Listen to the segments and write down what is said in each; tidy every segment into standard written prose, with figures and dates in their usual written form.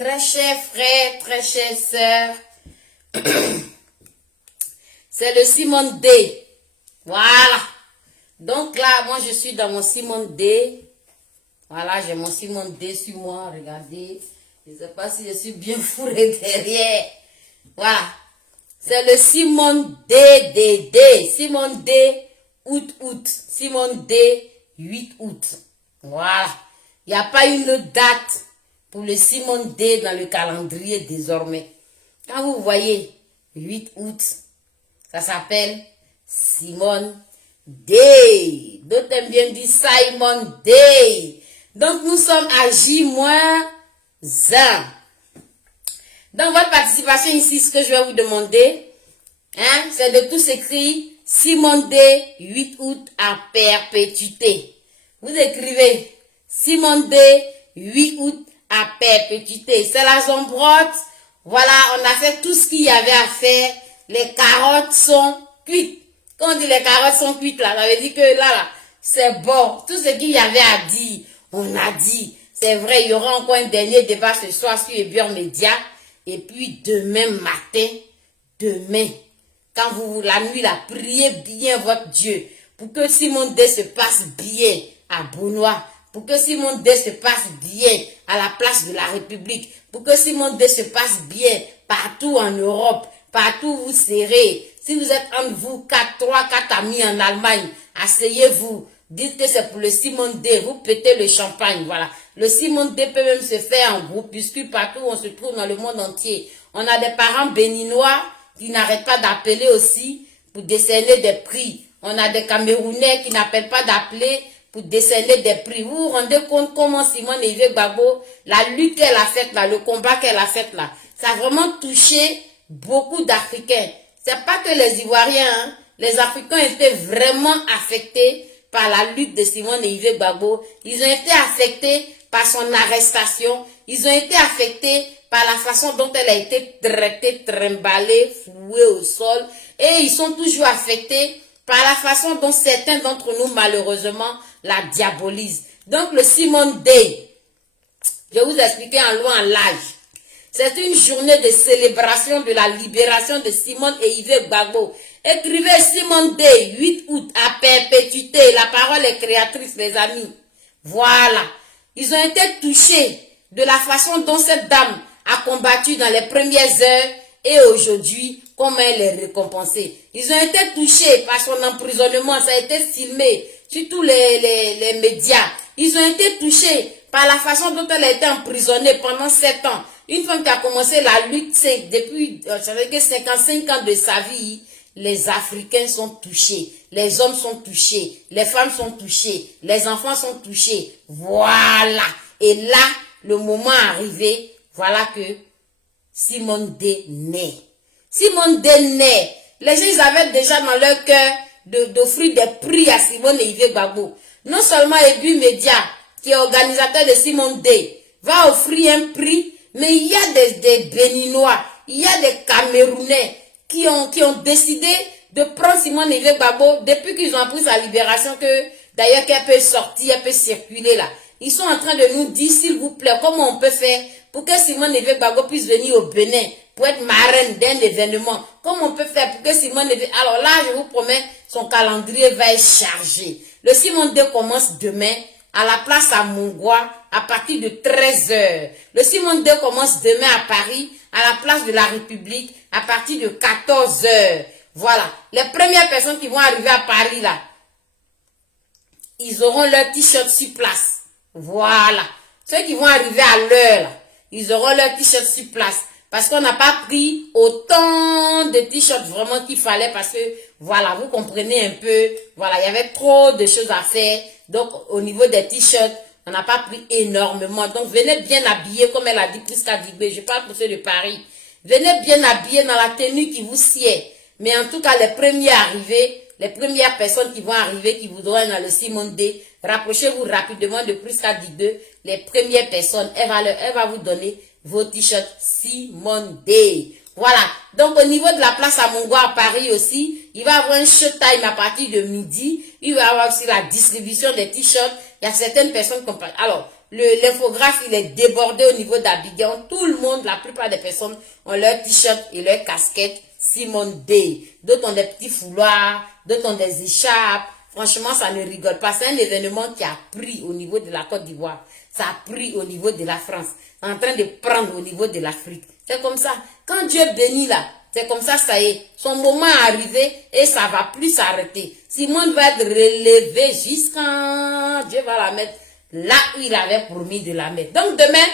Très chers frères, très chères sœurs, c'est le Simone D. Voilà. Donc là, moi je suis dans mon Simone D. Voilà, j'ai mon Simone D sur moi, regardez. Je ne sais pas si je suis bien fourré derrière. Voilà. C'est le Simone D. Simone D, août. Simone D, 8 août. Voilà. Il n'y a pas une date pour le Simone D dans le calendrier désormais. Quand vous voyez 8 août, ça s'appelle Simone D. D'autres aiment bien dire Simon Day. Donc nous sommes à J-1. Dans votre participation ici, ce que je vais vous demander, c'est de tous écrire Simone D, 8 août à perpétuité. Vous écrivez Simone D, 8 août à perpétuité. C'est la zombrotte. Voilà, on a fait tout ce qu'il y avait à faire. Les carottes sont cuites. Quand on dit les carottes sont cuites, là, ça veut dire que là, c'est bon. Tout ce qu'il y avait à dire, on a dit. C'est vrai, il y aura encore un dernier débat ce soir sur Ebior Média. Et puis demain matin, quand vous, la nuit, là, priez bien votre Dieu. Pour que Simone D se passe bien à Bounois. Pour que Simone D se passe bien à la place de la République. Pour que Simone D se passe bien partout en Europe. Partout où vous serez. Si vous êtes entre vous, 3-4 amis en Allemagne, asseyez-vous. Dites que c'est pour le Simone D. Vous pétez le champagne, voilà. Le Simone D peut même se faire en groupuscule partout où on se trouve dans le monde entier. On a des parents béninois qui n'arrêtent pas d'appeler aussi pour décerner des prix. On a des Camerounais qui n'appellent pas d'appeler pour décerner des prix. Vous vous rendez compte comment Simone Yves Gbagbo, la lutte qu'elle a faite là, le combat qu'elle a fait là, ça a vraiment touché beaucoup d'Africains. C'est pas que les Ivoiriens, les Africains étaient vraiment affectés par la lutte de Simone Yves Gbagbo. Ils ont été affectés par son arrestation. Ils ont été affectés par la façon dont elle a été traitée, trimballée, flouée au sol. Et ils sont toujours affectés par la façon dont certains d'entre nous, malheureusement, la diabolisent. Donc, le Simone Day, je vais vous expliquer en long en large. C'est une journée de célébration de la libération de Simone et Yves Gbagbo. Écrivez Simone Day, 8 août, à perpétuité. La parole est créatrice, les amis. Voilà. Ils ont été touchés de la façon dont cette dame a combattu dans les premières heures et aujourd'hui, comment elle est récompensée. Ils ont été touchés par son emprisonnement. Ça a été filmé sur tous les médias. Ils ont été touchés par la façon dont elle a été emprisonnée pendant 7 ans. Une femme qui a commencé la lutte, c'est depuis 55 ans de sa vie. Les Africains sont touchés, les hommes sont touchés, les femmes sont touchées, les enfants sont touchés. Voilà. Et là, le moment est arrivé, voilà que Simone D naît. Simone D naît. Les gens, ils avaient déjà dans leur cœur d'offrir des prix à Simone et Yves Gbagbo. Non seulement Ebu Media, qui est organisateur de Simone D, va offrir un prix, mais il y a des Béninois, il y a des Camerounais qui ont décidé de prendre Simone Yves Gbagbo depuis qu'ils ont appris sa libération, que d'ailleurs qu'elle peut sortir, elle peut circuler là. Ils sont en train de nous dire, s'il vous plaît, comment on peut faire pour que Simone Yves Gbagbo puisse venir au Bénin pour être marraine d'un événement. Comment on peut faire pour que Simone Yves... Alors là, je vous promets, son calendrier va être chargé. Le Simone D commence demain à la place à Mongwa à partir de 13h. Le Simone D commence demain à Paris à la place de la République à partir de 14h. Voilà. Les premières personnes qui vont arriver à Paris là, ils auront leur t-shirt sur place. Voilà. Ceux qui vont arriver à l'heure, ils auront leur t-shirt sur place. Parce qu'on n'a pas pris autant de t-shirts vraiment qu'il fallait. Parce que, voilà, vous comprenez un peu. Voilà, il y avait trop de choses à faire. Donc, au niveau des t-shirts, on n'a pas pris énormément. Donc, venez bien habillés, comme elle a dit Priska Digbe. Je parle pour ceux de Paris. Venez bien habillés dans la tenue qui vous sied. Mais en tout cas, les premiers arrivés, les premières personnes qui vont arriver, qui voudront être dans le Simone D, rapprochez-vous rapidement de Priska Digbe. Les premières personnes, elle va vous donner vos t-shirts Simone D. Voilà. Donc, au niveau de la place à Mongwa à Paris aussi, il va y avoir un showtime à partir de midi. Il va y avoir aussi la distribution des t-shirts. Il y a certaines personnes qui ont... Alors, l'infographe, il est débordé au niveau d'Abidjan. Tout le monde, la plupart des personnes ont leur t-shirt et leur casquette Simone Day. D'autres ont des petits foulards, d'autres ont des écharpes. Franchement, ça ne rigole pas. C'est un événement qui a pris au niveau de la Côte d'Ivoire. Ça a pris au niveau de la France. C'est en train de prendre au niveau de l'Afrique. C'est comme ça. Quand Dieu bénit là, c'est comme ça, ça y est. Son moment est arrivé et ça va plus s'arrêter. Simone va être relevée jusqu'à Dieu va la mettre là où il avait promis de la mettre. Donc demain,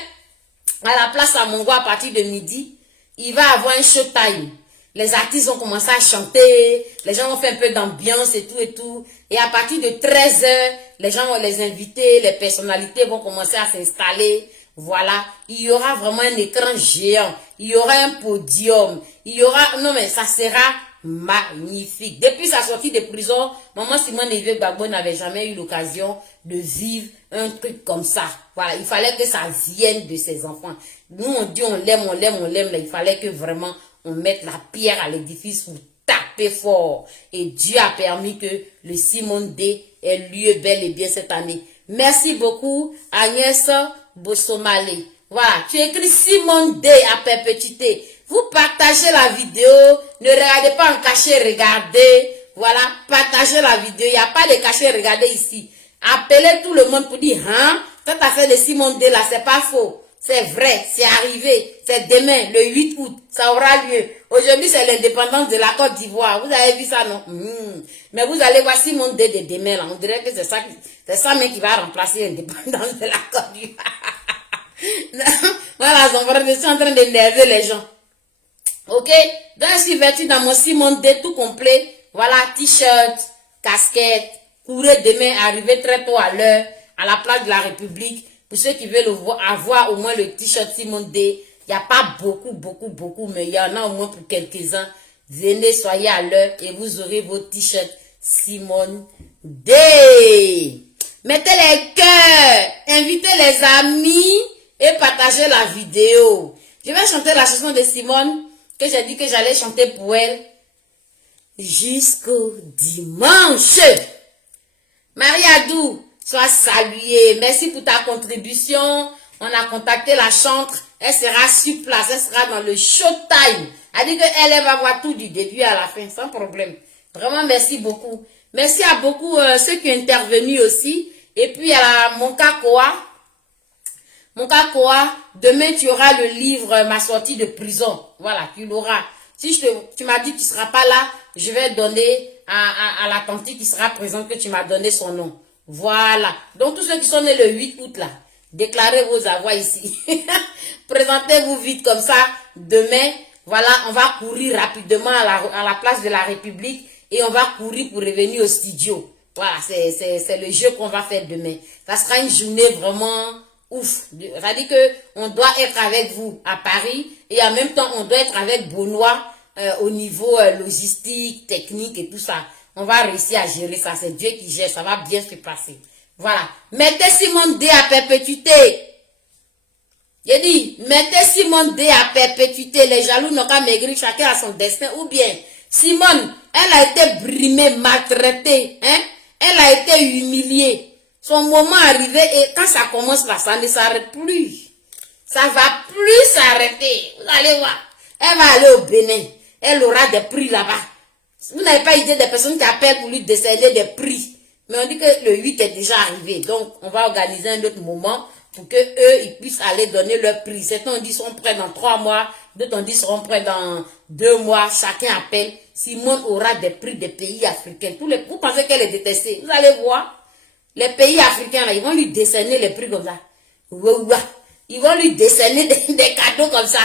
à la place à Mongo, à partir de midi, il va avoir un showtime. Les artistes ont commencé à chanter, les gens ont fait un peu d'ambiance et tout et tout. Et à partir de 13h, les gens vont les inviter, les personnalités vont commencer à s'installer. Voilà, il y aura vraiment un écran géant, il y aura un podium, il y aura... Non mais ça sera magnifique. Depuis sa sortie de prison, maman Simone Veil Gbagbo n'avait jamais eu l'occasion de vivre un truc comme ça. Voilà, il fallait que ça vienne de ses enfants. Nous on dit on l'aime, on l'aime, on l'aime. Il fallait que vraiment on mette la pierre à l'édifice pour taper fort. Et Dieu a permis que le Simone Day ait lieu bel et bien cette année. Merci beaucoup Agnès Bosomale. Voilà, tu écris Simone Day à perpétuité. Vous partagez la vidéo, ne regardez pas en cachet, regardez. Voilà, partagez la vidéo, il n'y a pas de cachet, regardez ici. Appelez tout le monde pour dire, hein, cette affaire de Simone Day là, c'est pas faux. C'est vrai, c'est arrivé, c'est demain, le 8 août, ça aura lieu. Aujourd'hui, c'est l'indépendance de la Côte d'Ivoire. Vous avez vu ça, non? Mais vous allez voir Simone Day de demain, là. On dirait que c'est ça même qui va remplacer l'indépendance de la Côte d'Ivoire. Voilà, je suis en train d'énerver les gens. Ok? Donc, je suis vêtue dans mon Simone Day tout complet. Voilà, t-shirt, casquette. Courez demain, arrivez très tôt à l'heure, à la place de la République. Pour ceux qui veulent avoir au moins le t-shirt Simone Day, il n'y a pas beaucoup, mais il y en a au moins pour quelques-uns. Venez, soyez à l'heure et vous aurez vos t-shirts Simone Day. Mettez les cœurs, invitez les amis et partagez la vidéo. Je vais chanter la chanson de Simone que j'ai dit que j'allais chanter pour elle jusqu'au dimanche. Marie-Adou, sois saluée. Merci pour ta contribution. On a contacté la chantre. Elle sera sur place. Elle sera dans le showtime. Elle dit qu'elle va voir tout du début à la fin, sans problème. Vraiment, merci beaucoup. Merci à beaucoup ceux qui ont intervenu aussi. Et puis, à Monka Koa. Monka Koa, demain, tu auras le livre Ma sortie de prison. Voilà, tu l'auras. Si tu m'as dit que tu ne seras pas là, je vais donner à la tante qui sera présente que tu m'as donné son nom. Voilà. Donc, tous ceux qui sont nés le 8 août, là, déclarez vos avoirs ici. Présentez-vous vite comme ça. Demain, voilà, on va courir rapidement à la place de la République et on va courir pour revenir au studio. Voilà, c'est le jeu qu'on va faire demain. Ça sera une journée vraiment ouf. Ça dit que on doit être avec vous à Paris et en même temps, on doit être avec Benoît au niveau logistique, technique et tout ça. On va réussir à gérer ça. C'est Dieu qui gère. Ça va bien se passer. Voilà. Mettez Simone Day à perpétuité. J'ai dit, mettez Simone Day à perpétuité. Les jaloux n'ont qu'à maigrir. Chacun a son destin. Ou bien, Simone, elle a été brimée, maltraitée. Hein? Elle a été humiliée. Son moment est arrivé et quand ça commence là, ça ne s'arrête plus. Ça va plus s'arrêter. Vous allez voir. Elle va aller au Bénin. Elle aura des prix là-bas. Vous n'avez pas idée des personnes qui appellent pour lui décerner des prix. Mais on dit que le 8 est déjà arrivé. Donc, on va organiser un autre moment pour que eux ils puissent aller donner leur prix. Certains ont dit seront prêts dans 3 mois. D'autres ont dit seront prêts dans 2 mois. Chacun appelle. Simone aura des prix des pays africains. Vous pensez qu'elle est détestée. Vous allez voir. Les pays africains, là, ils vont lui décerner les prix comme ça. Ils vont lui décerner des cadeaux comme ça.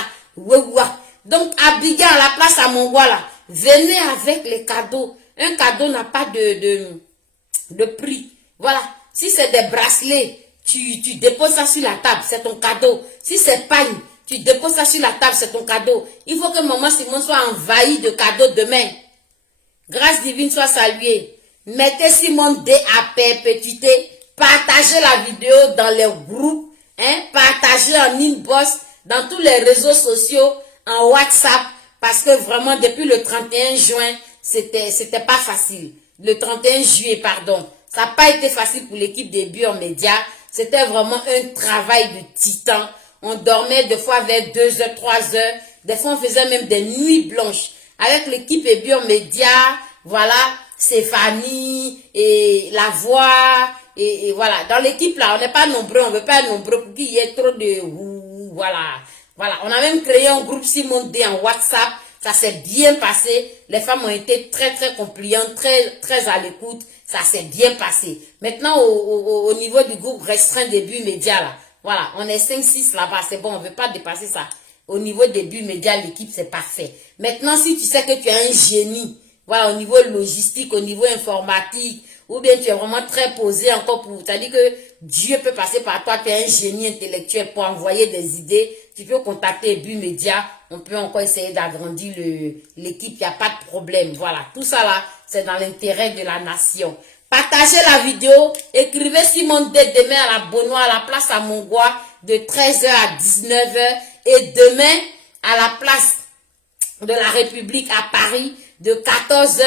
Donc, Abidjan, à la place à Mongois, là, venez avec les cadeaux. Un cadeau n'a pas de prix. Voilà. Si c'est des bracelets, tu déposes ça sur la table, c'est ton cadeau. Si c'est pagne, tu déposes ça sur la table, c'est ton cadeau. Il faut que maman Simone soit envahie de cadeaux demain. Grâce divine soit saluée. Mettez Simone Day à perpétuité. Partagez la vidéo dans les groupes. Hein? Partagez en inbox, dans tous les réseaux sociaux, en WhatsApp. Parce que vraiment, depuis le 31 juin, c'était pas facile. Le 31 juillet, pardon. Ça n'a pas été facile pour l'équipe des Biomédias. c'était vraiment un travail de titan. On dormait des fois vers 2 heures, 3 heures. Des fois, on faisait même des nuits blanches. Avec l'équipe Ebion Média, voilà, Stéphanie et La Voix. Et voilà, dans l'équipe là, on n'est pas nombreux, on veut pas être nombreux pour qu'il y ait trop de... Voilà, voilà. On a même créé un groupe Simone D en WhatsApp. Ça s'est bien passé. Les femmes ont été très, très compliantes, très, très à l'écoute. Ça s'est bien passé. Maintenant, au niveau du groupe restreint début média, là, voilà, on est 5-6 là-bas. C'est bon, on ne veut pas dépasser ça. Au niveau début média, l'équipe, c'est parfait. Maintenant, si tu sais que tu es un génie, voilà, au niveau logistique, au niveau informatique, ou bien tu es vraiment très posé encore pour... C'est-à-dire que Dieu peut passer par toi, tu es un génie intellectuel pour envoyer des idées. Tu peux contacter Ebu Média, on peut encore essayer d'agrandir l'équipe, il n'y a pas de problème. Voilà, tout ça là, c'est dans l'intérêt de la nation. Partagez la vidéo, écrivez Simone D demain à la Beaunois, à la place à Mongois, de 13 h à 19 h, et demain à la place de la République à Paris, de 14 h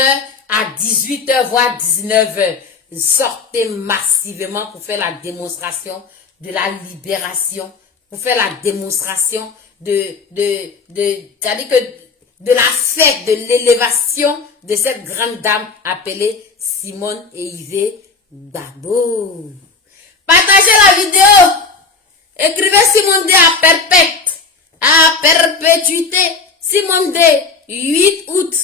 à 18 h, voire 19 h. Sortez massivement pour faire la démonstration de la libération, pour faire la démonstration c'est-à-dire que de la fête, de l'élévation de cette grande dame appelée Simone Eivée Gbagbo. Partagez la vidéo. Écrivez Simone D à perpétuité. Simone D, 8 août.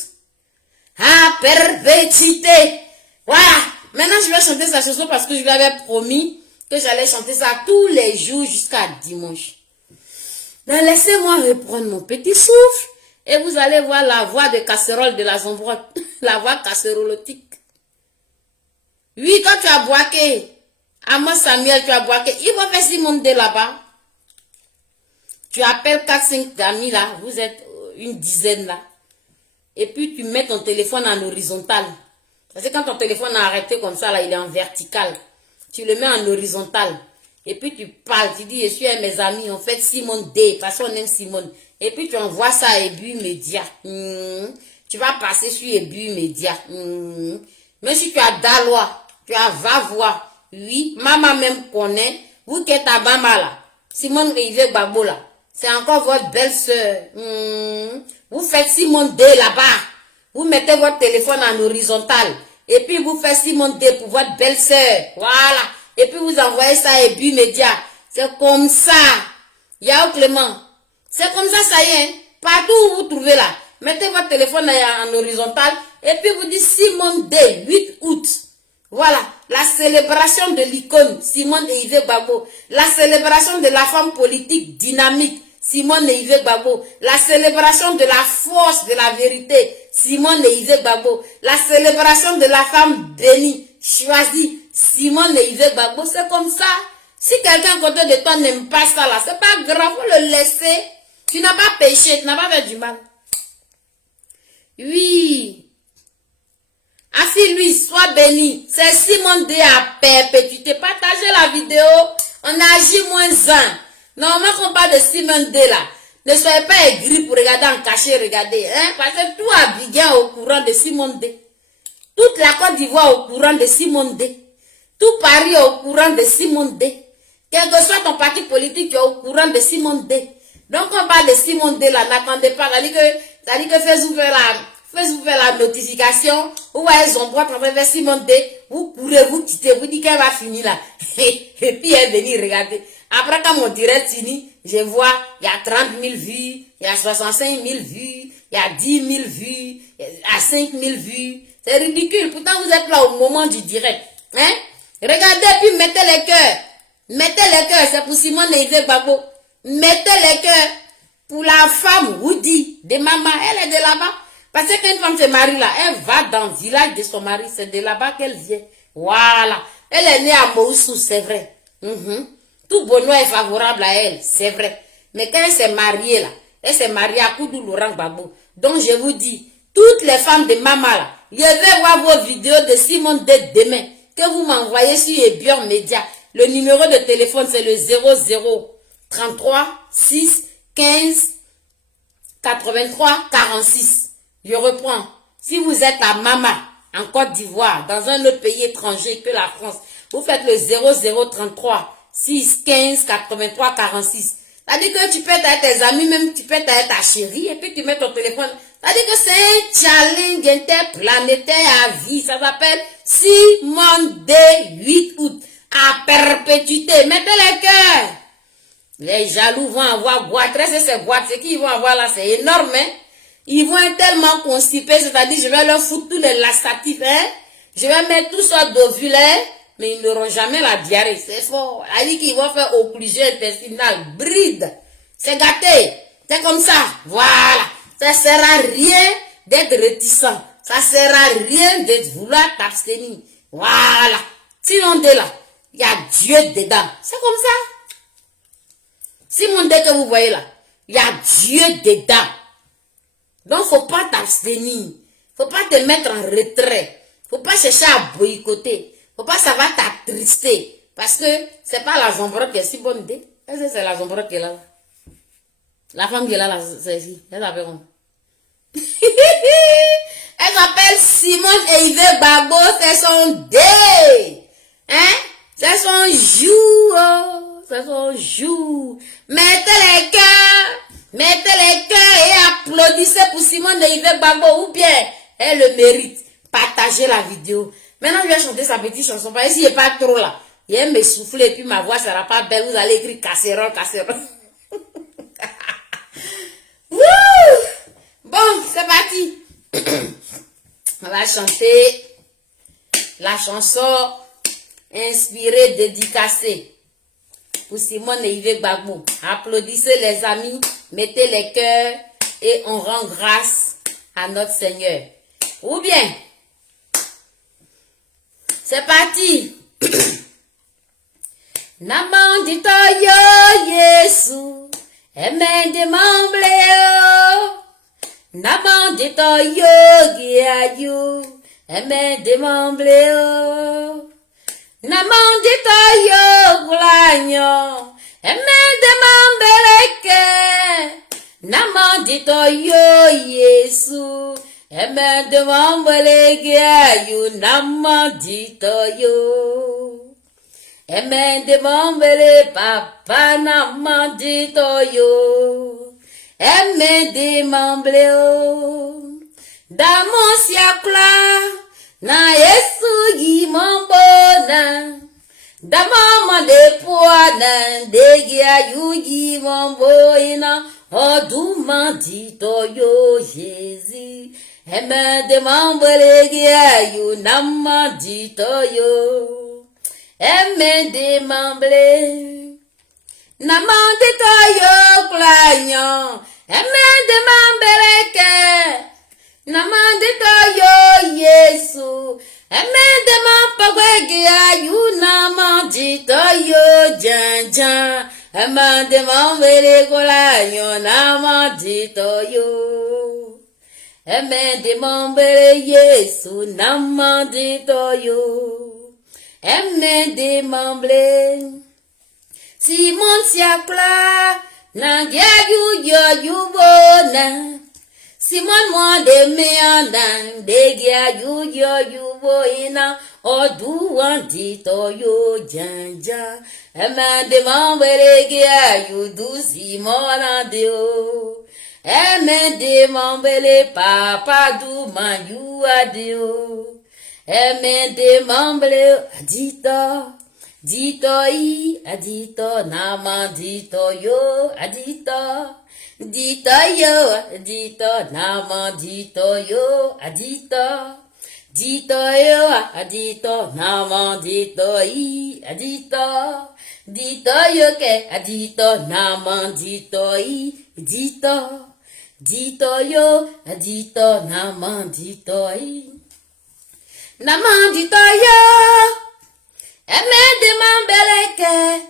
À perpétuité. Voilà. Maintenant, je vais chanter sa chanson parce que je lui avais promis que j'allais chanter ça tous les jours jusqu'à dimanche. Donc, laissez-moi reprendre mon petit souffle et vous allez voir la voix de casserole de la Zombrotte, la voix casserolotique. Oui, quand tu as boaké, Amos Samuel, tu as boaké, il va faire Simone D là-bas. Tu appelles 4-5 amis là, vous êtes une dizaine là. Et puis tu mets ton téléphone en horizontal. Parce que quand ton téléphone a arrêté comme ça, là, il est en vertical. Tu le mets en horizontal. Et puis tu parles, tu dis, je suis avec mes amis, on fait Simone D, parce qu'on aime Simone. Et puis tu envoies ça à Ebu Média. Tu vas passer sur Ebu Média. Mais si tu as Dalois, tu as Vavois, oui, maman même connaît, vous qui êtes à Bama là, Simone Eivée Gbagbo là, c'est encore votre belle-sœur. Vous faites Simone D là-bas. Vous mettez votre téléphone en horizontal. Et puis vous faites Simone D pour votre belle-sœur. Voilà. Et puis vous envoyez ça à Ebu Média. C'est comme ça. Yao Clément. C'est comme ça, ça y est. Partout où vous trouvez là. Mettez votre téléphone en horizontal. Et puis vous dites Simone D, 8 août. Voilà. La célébration de l'icône Simone Eivée Gbagbo. La célébration de la femme politique dynamique Simone Eivée Gbagbo. La célébration de la force de la vérité Simone Eivée Gbagbo. La célébration de la femme bénie, choisie Simone Eivée Gbagbo. C'est comme ça. Si quelqu'un à côté de toi n'aime pas ça là, c'est pas grave, faut le laisser. Tu n'as pas péché, tu n'as pas fait du mal. Oui. Ainsi lui, sois béni. C'est Simone D à perpétuité. Partagez la vidéo. On agit moins un. Normalement, qu'on parle de Simone D là. Ne soyez pas aigris pour regarder en cachet, regardez. Hein? Parce que tout Abidjan est au courant de Simone D. Toute la Côte d'Ivoire est au courant de Simone D. Tout Paris est au courant de Simone D. Quel que soit ton parti politique, tu es au courant de Simone D. Donc, on parle de Simone D là. N'attendez pas. C'est-à-dire que Facebook fait la notification. Vous voyez Zombrotte en train de faire Simone D. Vous courez, vous quittez, vous dites qu'elle va finir là. Et puis elle est venue regarder. Après, quand mon direct finit, je vois, il y a 30 000 vues, il y a 65 000 vues, il y a 10 000 vues, il y a 5 000 vues. C'est ridicule. Pourtant, vous êtes là au moment du direct. Hein? Regardez, puis mettez les cœurs. Mettez les cœurs, c'est pour Simone Eivée Gbagbo. Mettez les cœurs pour la femme Woody de maman. Elle est de là-bas. Parce que quand une femme se marie là, elle va dans le village de son mari. C'est de là-bas qu'elle vient. Voilà. Elle est née à Moussou, c'est vrai. Tout Benoît est favorable à elle, c'est vrai. Mais quand elle s'est mariée là, elle s'est mariée à Koudou Laurent Gbagbo. Donc je vous dis, toutes les femmes de Mama là, je vais voir vos vidéos de Simone D demain, que vous m'envoyez sur Ebion Média. Le numéro de téléphone c'est le 00 33 6 15 83 46. Je reprends. Si vous êtes à Mama, en Côte d'Ivoire, dans un autre pays étranger que la France, vous faites le 00 33 6 15 83 46. C'est-à-dire que tu peux être avec tes amis, même tu peux être avec ta chérie, et puis tu mets ton téléphone. C'est-à-dire que c'est un challenge interplanétaire à vie. Ça s'appelle Simone Day 8 août. À perpétuité. Mettez les cœurs. Les jaloux vont avoir boîte. Ces boîtes, ce qu'ils vont avoir là, c'est énorme. Hein? Ils vont être tellement constipés, c'est-à-dire je vais leur foutre tous les laxatifs. Hein? Je vais mettre tout ça d'ovule, mais ils n'auront jamais la diarrhée. C'est fort. C'est-à-dire qu'ils vont faire occlusion intestinale, bride. C'est gâté. C'est comme ça. Voilà. Ça sert à rien d'être réticent. Ça sert à rien de vouloir t'abstenir. Voilà. Sinon, de là, il y a Dieu dedans. C'est comme ça. Simon, dès que vous voyez là, il y a Dieu dedans. Donc, faut pas t'abstenir. Faut pas te mettre en retrait. Faut pas chercher à boycotter. Faut pas ça va t'attrister. Parce que c'est pas la Zombrotte qui est si bonne idée. Est-ce que c'est la Zombrotte qui est là? La femme qui est là, c'est ici. Elle s'appelle comment? Elle s'appelle Simone Eivé Babo. C'est son dé. Hein? C'est son jour. C'est son jour. Mettez les cœurs et applaudissez pour Simone Eivé Babo ou bien elle le mérite. Partagez la vidéo. Maintenant, je vais chanter sa petite chanson. Parce que s'il n'est pas trop là, il va me souffler et puis ma voix ne sera pas belle. Vous allez écrire casserole, casserole. Bon, c'est parti. On va chanter la chanson inspirée, dédicacée pour Simone Eivé Babo. Applaudissez les amis, mettez les cœurs et on rend grâce à notre Seigneur. Ou bien, c'est parti. Namandito yo Yesu, emende mambleo. Namandito yo giayu, emende mambleo. Namandito yo gulanyo, emende mambeleke. Namandito yo Yesu, emende mambeleke ayu. Namandito yo. Emende mambele papa. Namandito yo. Emende mambleo. Damonsiakla. Na Yesu gimambona. Damama de poana. Degia yugi mamboina. Odumandito yo Jésus. Emende mambele ayu. Namandito yo. Emende mamble. Namandito yo klanyo. Emende mambeleke. Namandito yo Yesu. Emende mampagwege ayu. Namandito yo janja. Emende mambele klanyo. Namandito yo. Emende mambele Yesu. Namandito yo. Emende mamble. Simon siakla. Nangia yu bona. Simon mwande meana. Degia yu boina. Odu antito yo janja. Emende mamble gia yu du Simon adeo. Emende mamble papa du manyu adeo. Emende mamble adito. Dito I adito namandito yo adito. Dito yo adito namandito yo adito. Dito yo adito namandito I adito. Dito yo ke adito namandito I dito. Dito yo adito namandito I. Namandito yo. Emende mambeleke.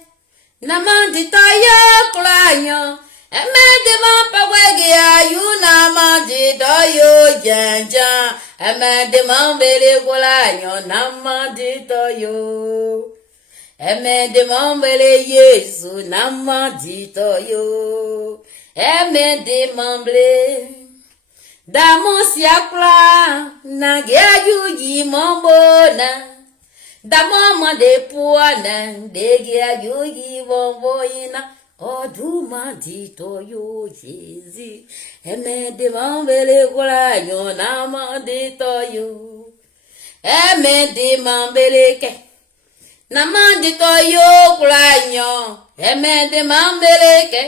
Namandito yo klanyo. Emende mampawege ayu. Namandito yo janja. Emende mambele klanyo. Namandito yo. Emende mambele Yesu. Namandito yo. Emende mambele. Damonsiakla. Nangia yuji mambona. D'amant de poana, de guia yogi vovoina, oh douma dit yo Jésus, et me demandele kola yon amande toyo, et me demandele ke, namande toyo kola yon, et me demandele ke,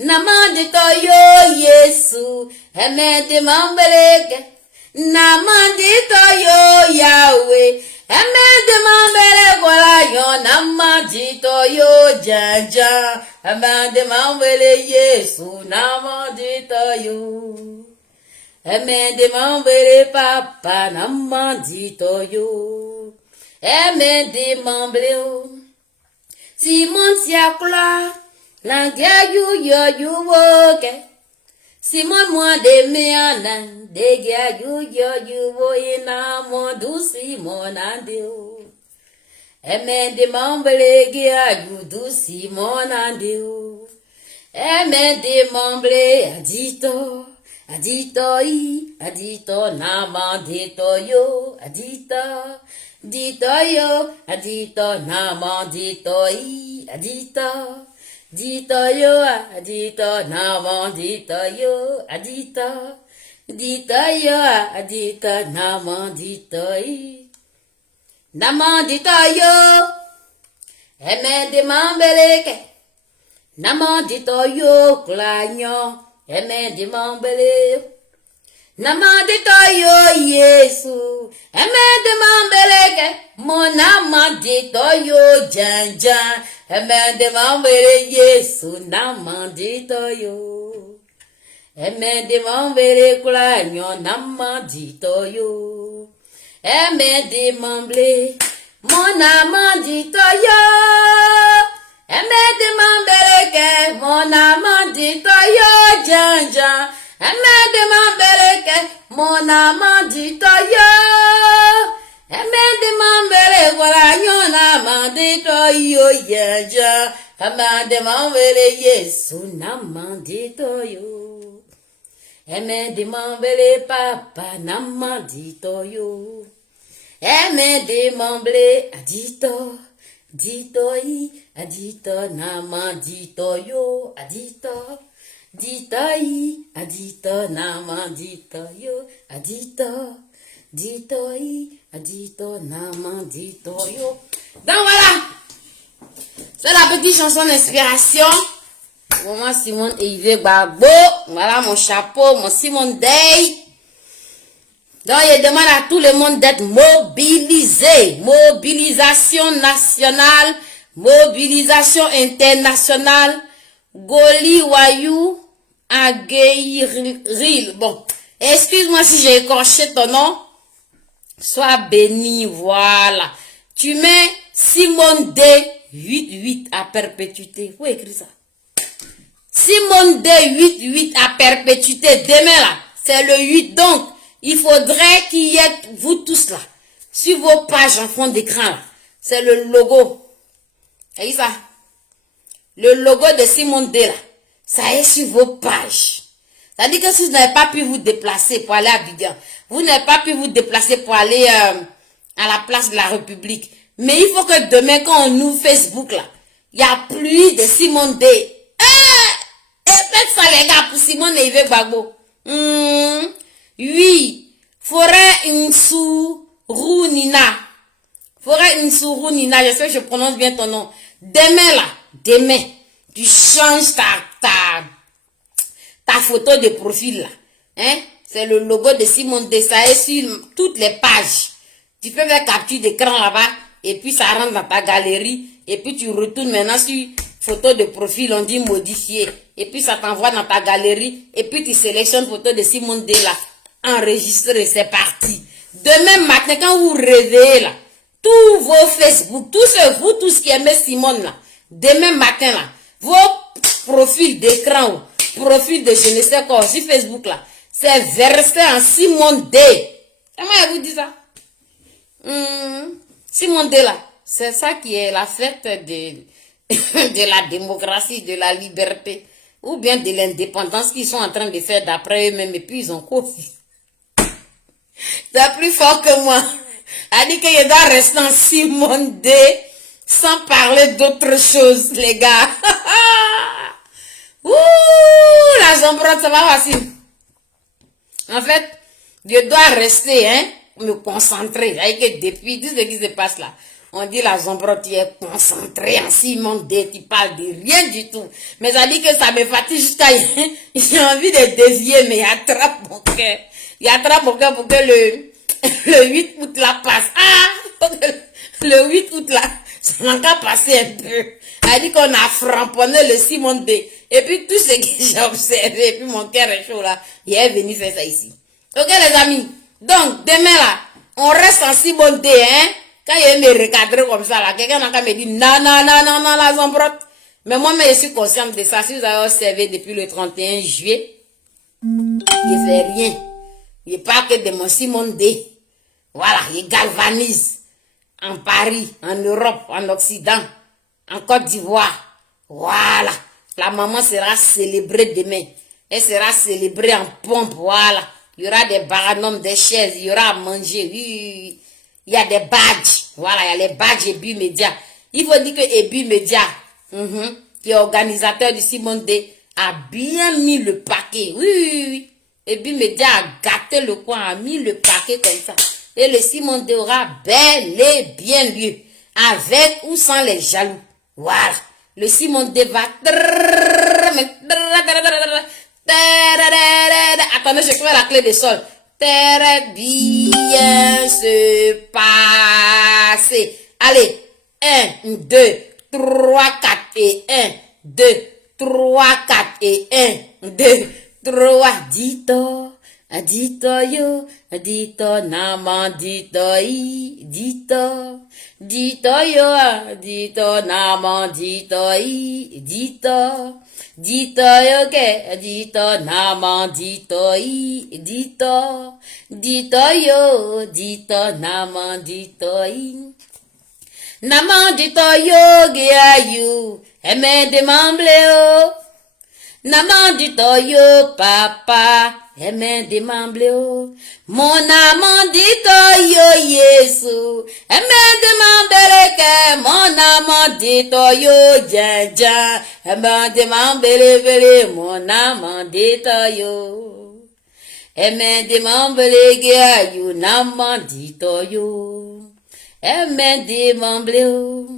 namande toyo Yesu, et me demandele ke, namande toyo Yahweh. Amen de mambele kola yon namandi toyo janja. Amen de mambele Yesu namandi toyo. Amen de mambele papa namandi toyo. Amen de mambele Simon siakla langya yu woke. Simon moi de meana de gya yu ina mo du Simon andeo. Amen de mamble gya yu du Simon andeo. Amen de mamble adito namandito yo adito namandito adito. Dito yo, adito, naman dito yo, adito. Dito yo, adito, naman dito yi. Naman dito yo, eme de mambeleke. Naman dito yo, klanyo, eme de mambele. Naman dito yo, Yesu, eme de mambeleke. Mon naman dito yo, janjan. Amen de mambele Yesu namandito yo. Amen de mambele kulanyo namandito yo. Amen de mambele mon namandito yo. Amen de mambele ke mon namandito yo janja. Amen de mambele ke mon namandito yo. Amen de mambele kulanyo namandito yo yanja. Amen de mambele Yesu namandito yo. Amen de mambele papa namandito yo. Amen de mambele adito adito namandito yo adito adito namandito yo adito adito namandito yo. Donc voilà, c'est la petite chanson d'inspiration. Moi Simone et Yves Gbagbo. Voilà mon chapeau, mon Simone Day. Donc je demande à tout le monde d'être mobilisé. Mobilisation nationale, mobilisation internationale. Goli Wayou Agueiril. Bon, excuse-moi si j'ai écorché ton nom. Sois béni, voilà. Tu mets Simone D 88 à perpétuité. Faut écrire ça. Simone D 88 à perpétuité. Demain là, c'est le 8. Donc, il faudrait qu'il y ait vous tous là. Sur vos pages en fond d'écran là. C'est le logo. Voyez ça? Le logo de Simone D là. Ça est sur vos pages. C'est-à-dire que si vous n'avez pas pu vous déplacer pour aller à Abidjan, vous n'avez pas pu vous déplacer pour aller à la place de la République. Mais il faut que demain, quand on ouvre Facebook là, il y a plus de Simone D. Et faites ça les gars pour Simone et Yves Gbagbo. Oui. Forêt Nsurunina. Forêt Nsurunina. Je sais que je prononce bien ton nom. Demain là, demain, tu changes ta photo de profil là. Hein? C'est le logo de Simone D. Ça est sur toutes les pages. Tu peux faire capture d'écran là-bas. Et puis ça rentre dans ta galerie. Et puis tu retournes maintenant sur photo de profil. On dit modifier. Et puis ça t'envoie dans ta galerie. Et puis tu sélectionnes photo de Simone D là. Enregistré. C'est parti. Demain matin quand vous réveillez là. Tous vos Facebook. Vous tous qui aimez Simone là. Demain matin là. Vos profils d'écran. Profil de je ne sais quoi. Sur Facebook là. C'est versé en Simone D. Comment elle vous dit ça? Simone D là. C'est ça qui est la fête de la démocratie, de la liberté. Ou bien de l'indépendance qu'ils sont en train de faire d'après eux-mêmes. Et puis ils ont quoi? C'est plus fort que moi. Elle dit que je dois rester en Simone D sans parler d'autre chose, les gars. Ouh, la zambrotte, ça va facile. En fait, je dois rester, me concentrer. Avec que depuis tout ce qui se passe là, on dit la zambrotte, tu es concentré en Simone D, tu parles de rien du tout. Mais ça dit que ça me fatigue jusqu'à, j'ai envie de dévier, mais il attrape mon cœur. Il attrape mon cœur pour que le 8 août là passe. Ah! Le 8 août là, ça m'a encore passé un peu. Elle dit qu'on a framponné le Simone D. Et puis tout ce que j'ai observé, et puis mon cœur est chaud là, il est venu faire ça ici. Ok les amis? Donc, demain là, on reste en Simone D, Quand il me recadrer comme ça là, quelqu'un n'a qu'à me dire non, la zambrotte. Mais moi, je suis consciente de ça. Si vous avez observé depuis le 31 juillet, je ne fais rien. Je parle que de mon Simone D. Voilà, je galvanise en Paris, en Europe, en Occident, en Côte d'Ivoire. Voilà. La maman sera célébrée demain. Elle sera célébrée en pompe. Voilà. Il y aura des baranums, des chaises. Il y aura à manger. Oui. Il y a des badges. Voilà, il y a les badges Ebu Media. Il faut dire que Ebu Media, qui est organisateur du Simone D, a bien mis le paquet. Oui. Ebu Media a gâté le coin, a mis le paquet comme ça. Et le Simone D aura bel et bien lieu. Avec ou sans les jaloux. Voilà. Le Simone D va... Attendez, je trouve la clé de sol. Très bien se passer. Allez. 1, 2, 3, 4 et 1, 2, 3, 4 et 1, 2, 3. Dito. Dito yo, dito naman dito I, dito yo, dito naman dito I, dito yo ke, dito naman dito I, dito yo, dito naman dito I. Naman dito yo ge ayu, eme de mamble o. Naman dito yo papa, eme de mamble o. Mon amant dito yo Yesu, eme de mamble ke. Mon amant dito yo janja, eme de mamble vele. Mon amant dito yo, eme de mamble ge ayu naman dito yo, eme de mamble o.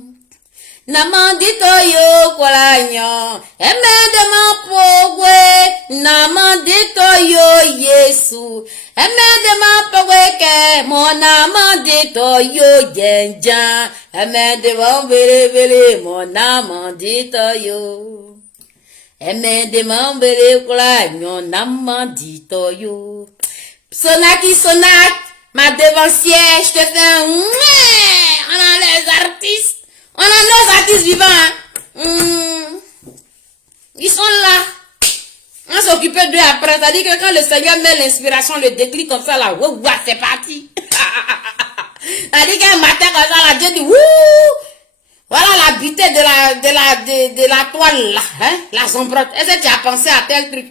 Namandito yo kwalanyo, eme de mapogwe. Namandito yo Yesu, eme de mapogwe ke. Mon namandito yo jenja, eme de mambele mon namandito yo, eme de mambele kwalanyo namandito yo. Sonaki Sonak, ma devancière, je te fais un mouais. On a les artistes. On a nos artistes vivants. Ils sont là. On s'occupe d'eux après. C'est-à-dire que quand le Seigneur met l'inspiration, le déclic comme ça là, c'est parti. C'est-à-dire qu'un matin comme ça là, Dieu dit, voilà la beauté de la toile là, la zambrotte. Est-ce que tu as pensé à tel truc?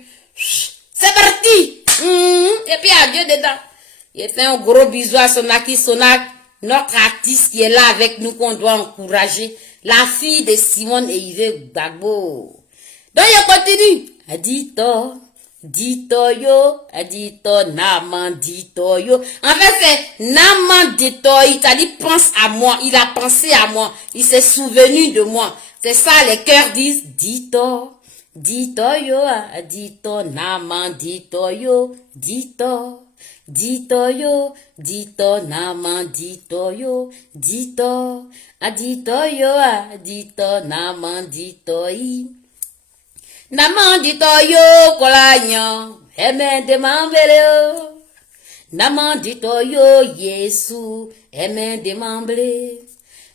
C'est parti. Et puis à Dieu dedans. Il fait un gros bisou à Sonaki Sonak. Notre artiste qui est là avec nous, qu'on doit encourager. La fille de Simone et Yves Gbagbo. Donc, il continue. Dito yo, naman dito yo. En fait, c'est naman dito yo. C'est-à-dire, pense à moi. Il a pensé à moi. Il s'est souvenu de moi. C'est ça, les cœurs disent, dito yo, naman dito yo, dito yo, naman dito yo, dito yo, naman dito I. Naman dito yo kolanyo, eme de mambele o. Naman dito yo Yesu, eme de mambele.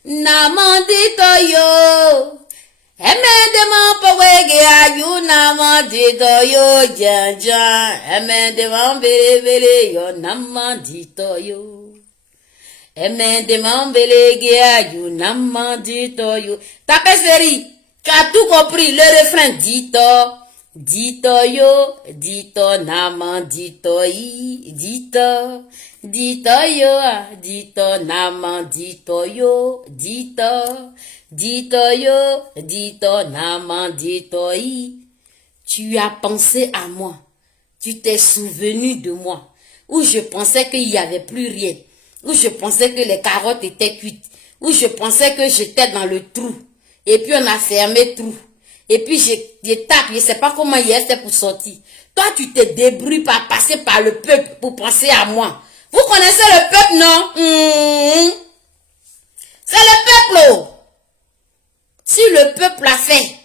Naman dito yo, eme de mampawege ayu. Naman dito yo janja, eme de mambele yo. Naman dito yo, eme de mambele ayu. Naman dito yo. Tapez série. Tu as tout compris, le refrain. Dito yo, naman dito I, Dito yo, dito naman, dito yo, dito yo, dito naman, dito yi. Tu as pensé à moi, tu t'es souvenu de moi, où je pensais qu'il n'y avait plus rien, où je pensais que les carottes étaient cuites, où je pensais que j'étais dans le trou, et puis on a fermé le trou, et puis je tape, je ne sais pas comment hier c'est pour sortir. Toi, tu te débrouilles par passer par le peuple pour penser à moi. Vous connaissez le peuple, non? C'est le peuple. Oh. Si le peuple a fait,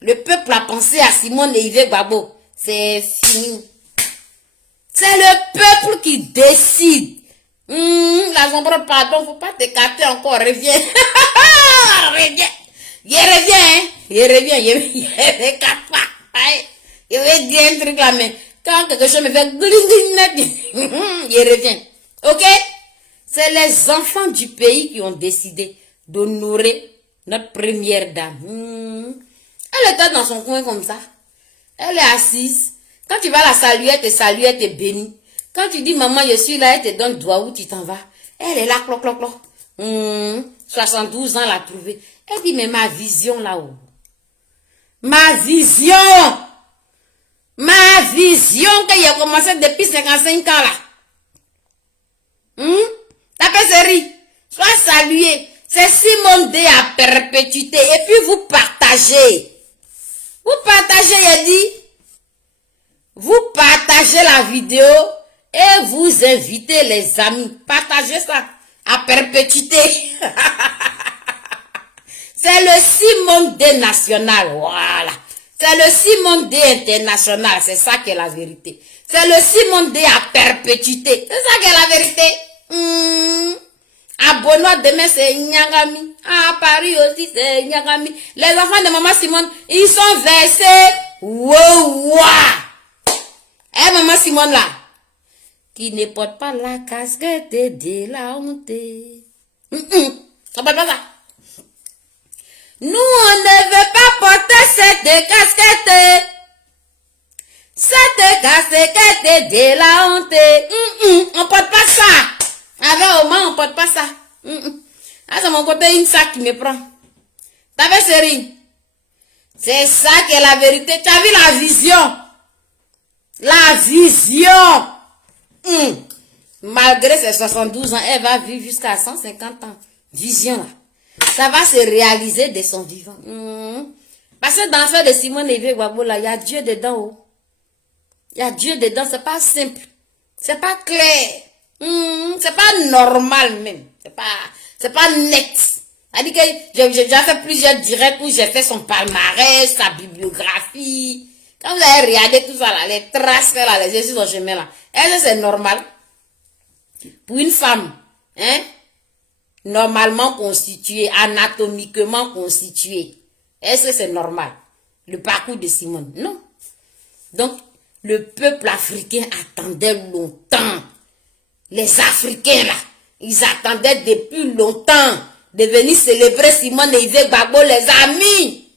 le peuple a pensé à Simone et Yves Gbagbo, c'est fini. C'est le peuple qui décide. La Zombro, pardon, faut pas t'écarter encore, reviens. Reviens. Il revient, hein. Il revient, il m'écarte pas. Il veut dire un truc là, mais quand quelque chose me fait il revient. Ok? C'est les enfants du pays qui ont décidé d'honorer notre première dame. Elle était dans son coin comme ça. Elle est assise. Quand tu vas la saluer, elle te bénit. Quand tu dis maman, je suis là, elle te donne doigt où tu t'en vas. Elle est là, cloc, cloc, cloc. 72 ans, elle a trouvé. Elle dit, mais ma vision là-haut. Ma vision! Ma vision qui a commencé depuis 55 ans là. Tapez série. Sois salué. C'est Simone D à perpétuité. Et puis vous partagez. Vous partagez, il dit. Vous partagez la vidéo et vous invitez les amis. Partagez ça à perpétuité. C'est le Simone D national. Voilà. C'est le Simone D international. C'est ça qui est la vérité. C'est le Simone D à perpétuité. C'est ça qui est la vérité. À Benoît, demain, c'est Nyangami. À Paris aussi, c'est Nyangami. Les enfants de maman Simone, ils sont versés. Wow. Eh, maman Simone là. Qui ne porte pas la casquette de la honte. Ça porte pas ça. Nous, on ne veut pas porter cette casquette. Cette casquette de la honte. On porte pas ça. Avec au moins, on porte pas ça. Ah, c'est mon côté, une sac qui me prend. T'as vu, Série? C'est ça qui est la vérité. Tu as vu la vision? La vision. Malgré ses 72 ans, elle va vivre jusqu'à 150 ans. Vision, là. Ça va se réaliser de son vivant. Parce que dans l'affaire de Simone et Gbagbo, là, il y a Dieu dedans. Oh. Il y a Dieu dedans. C'est pas simple. C'est pas clair. C'est pas normal même. C'est pas net. C'est-à-dire que j'ai déjà fait plusieurs directs où j'ai fait son palmarès, sa bibliographie. Quand vous avez regardé tout ça là, les traces là, les Jésus au chemin là, est-ce que c'est normal? Pour une femme, hein? Normalement constituée, anatomiquement constituée. Est-ce que c'est normal? Le parcours de Simone? Non. Donc, le peuple africain attendait longtemps. Les Africains, là, ils attendaient depuis longtemps de venir célébrer Simone et Yves Gbagbo, les amis.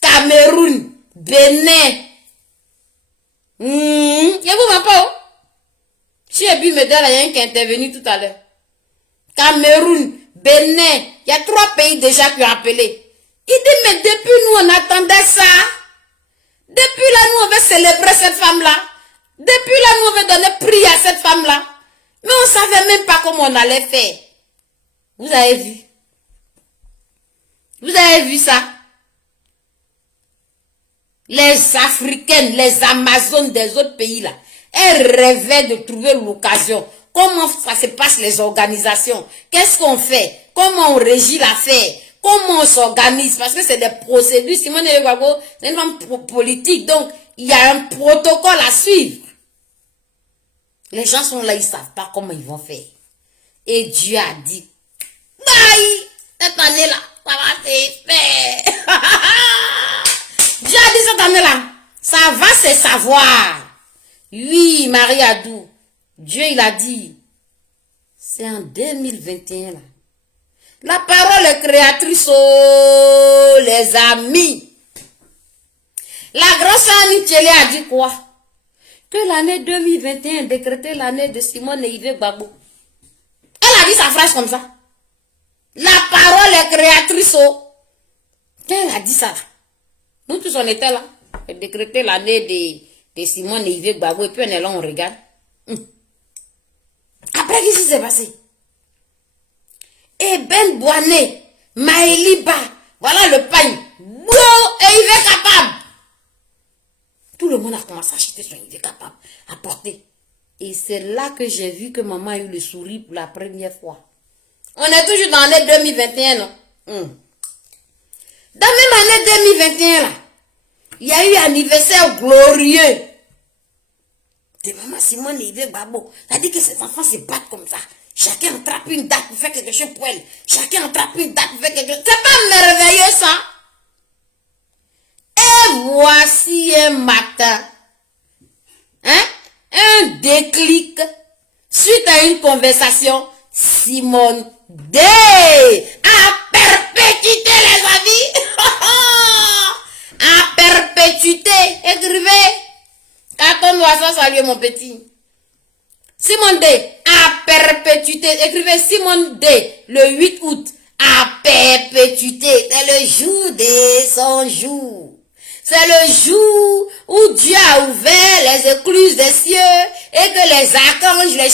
Cameroun, Bénin. Il vous m'en pas? Si j'ai vu me dire, il y a un qui est intervenu tout à l'heure. Cameroun, Bénin, il y a 3 pays déjà qui ont appelé. Il dit, mais depuis nous, on attendait ça. Depuis là, nous, on veut célébrer cette femme-là. Depuis là, nous, on veut donner prix à cette femme-là. Mais on ne savait même pas comment on allait faire. Vous avez vu? Vous avez vu ça? Les Africaines, les Amazones des autres pays là, elles rêvaient de trouver l'occasion. Comment ça se passe les organisations? Qu'est-ce qu'on fait? Comment on régit l'affaire? Comment on s'organise? Parce que c'est des procédures. Simone Gbagbo, c'est une femme politique. Donc, il y a un protocole à suivre. Les gens sont là, ils ne savent pas comment ils vont faire. Et Dieu a dit, bye, cette année-là, ça va se faire. Dieu a dit cette année-là, ça va se savoir. Oui, Marie Adou, Dieu il a dit, c'est en 2021 là. La parole est créatrice, oh, les amis. La grosse Annie Tchélé a dit quoi? que l'année 2021 décrétait l'année de Simone et Yves Gbagbo. Elle a dit sa phrase comme ça. La parole est créatrice. Oh. Elle a dit ça. Nous tous on était là. Elle décrétait l'année de Simone et Yves Gbagbo et puis on est là, on regarde. Après, qu'est-ce qui s'est passé? Et Ben Boané, Maëliba, voilà le pain. Wow, et il est capable. Tout le monde a commencé à acheter son idée capable, à porter. Et c'est là que j'ai vu que maman a eu le sourire pour la première fois. On est toujours dans l'année 2021, non? Dans même année 2021, là, il y a eu un anniversaire glorieux de maman Simone et Yves Gbagbo. Ça dit que ces enfants se battent comme ça. Chacun attrape une date pour faire quelque chose pour elle. Chacun attrape une date pour faire quelque chose. C'est pas merveilleux, ça? Et voici un matin, un déclic suite à une conversation. Simone D à perpétuité, les amis. À perpétuité. Écrivez. Quand on saluer mon petit. Simone D à perpétuité. Écrivez Simone D le 8 août à perpétuité. C'est le jour de son jour. C'est le jour où Dieu a ouvert les écluses des cieux et que les archanges, les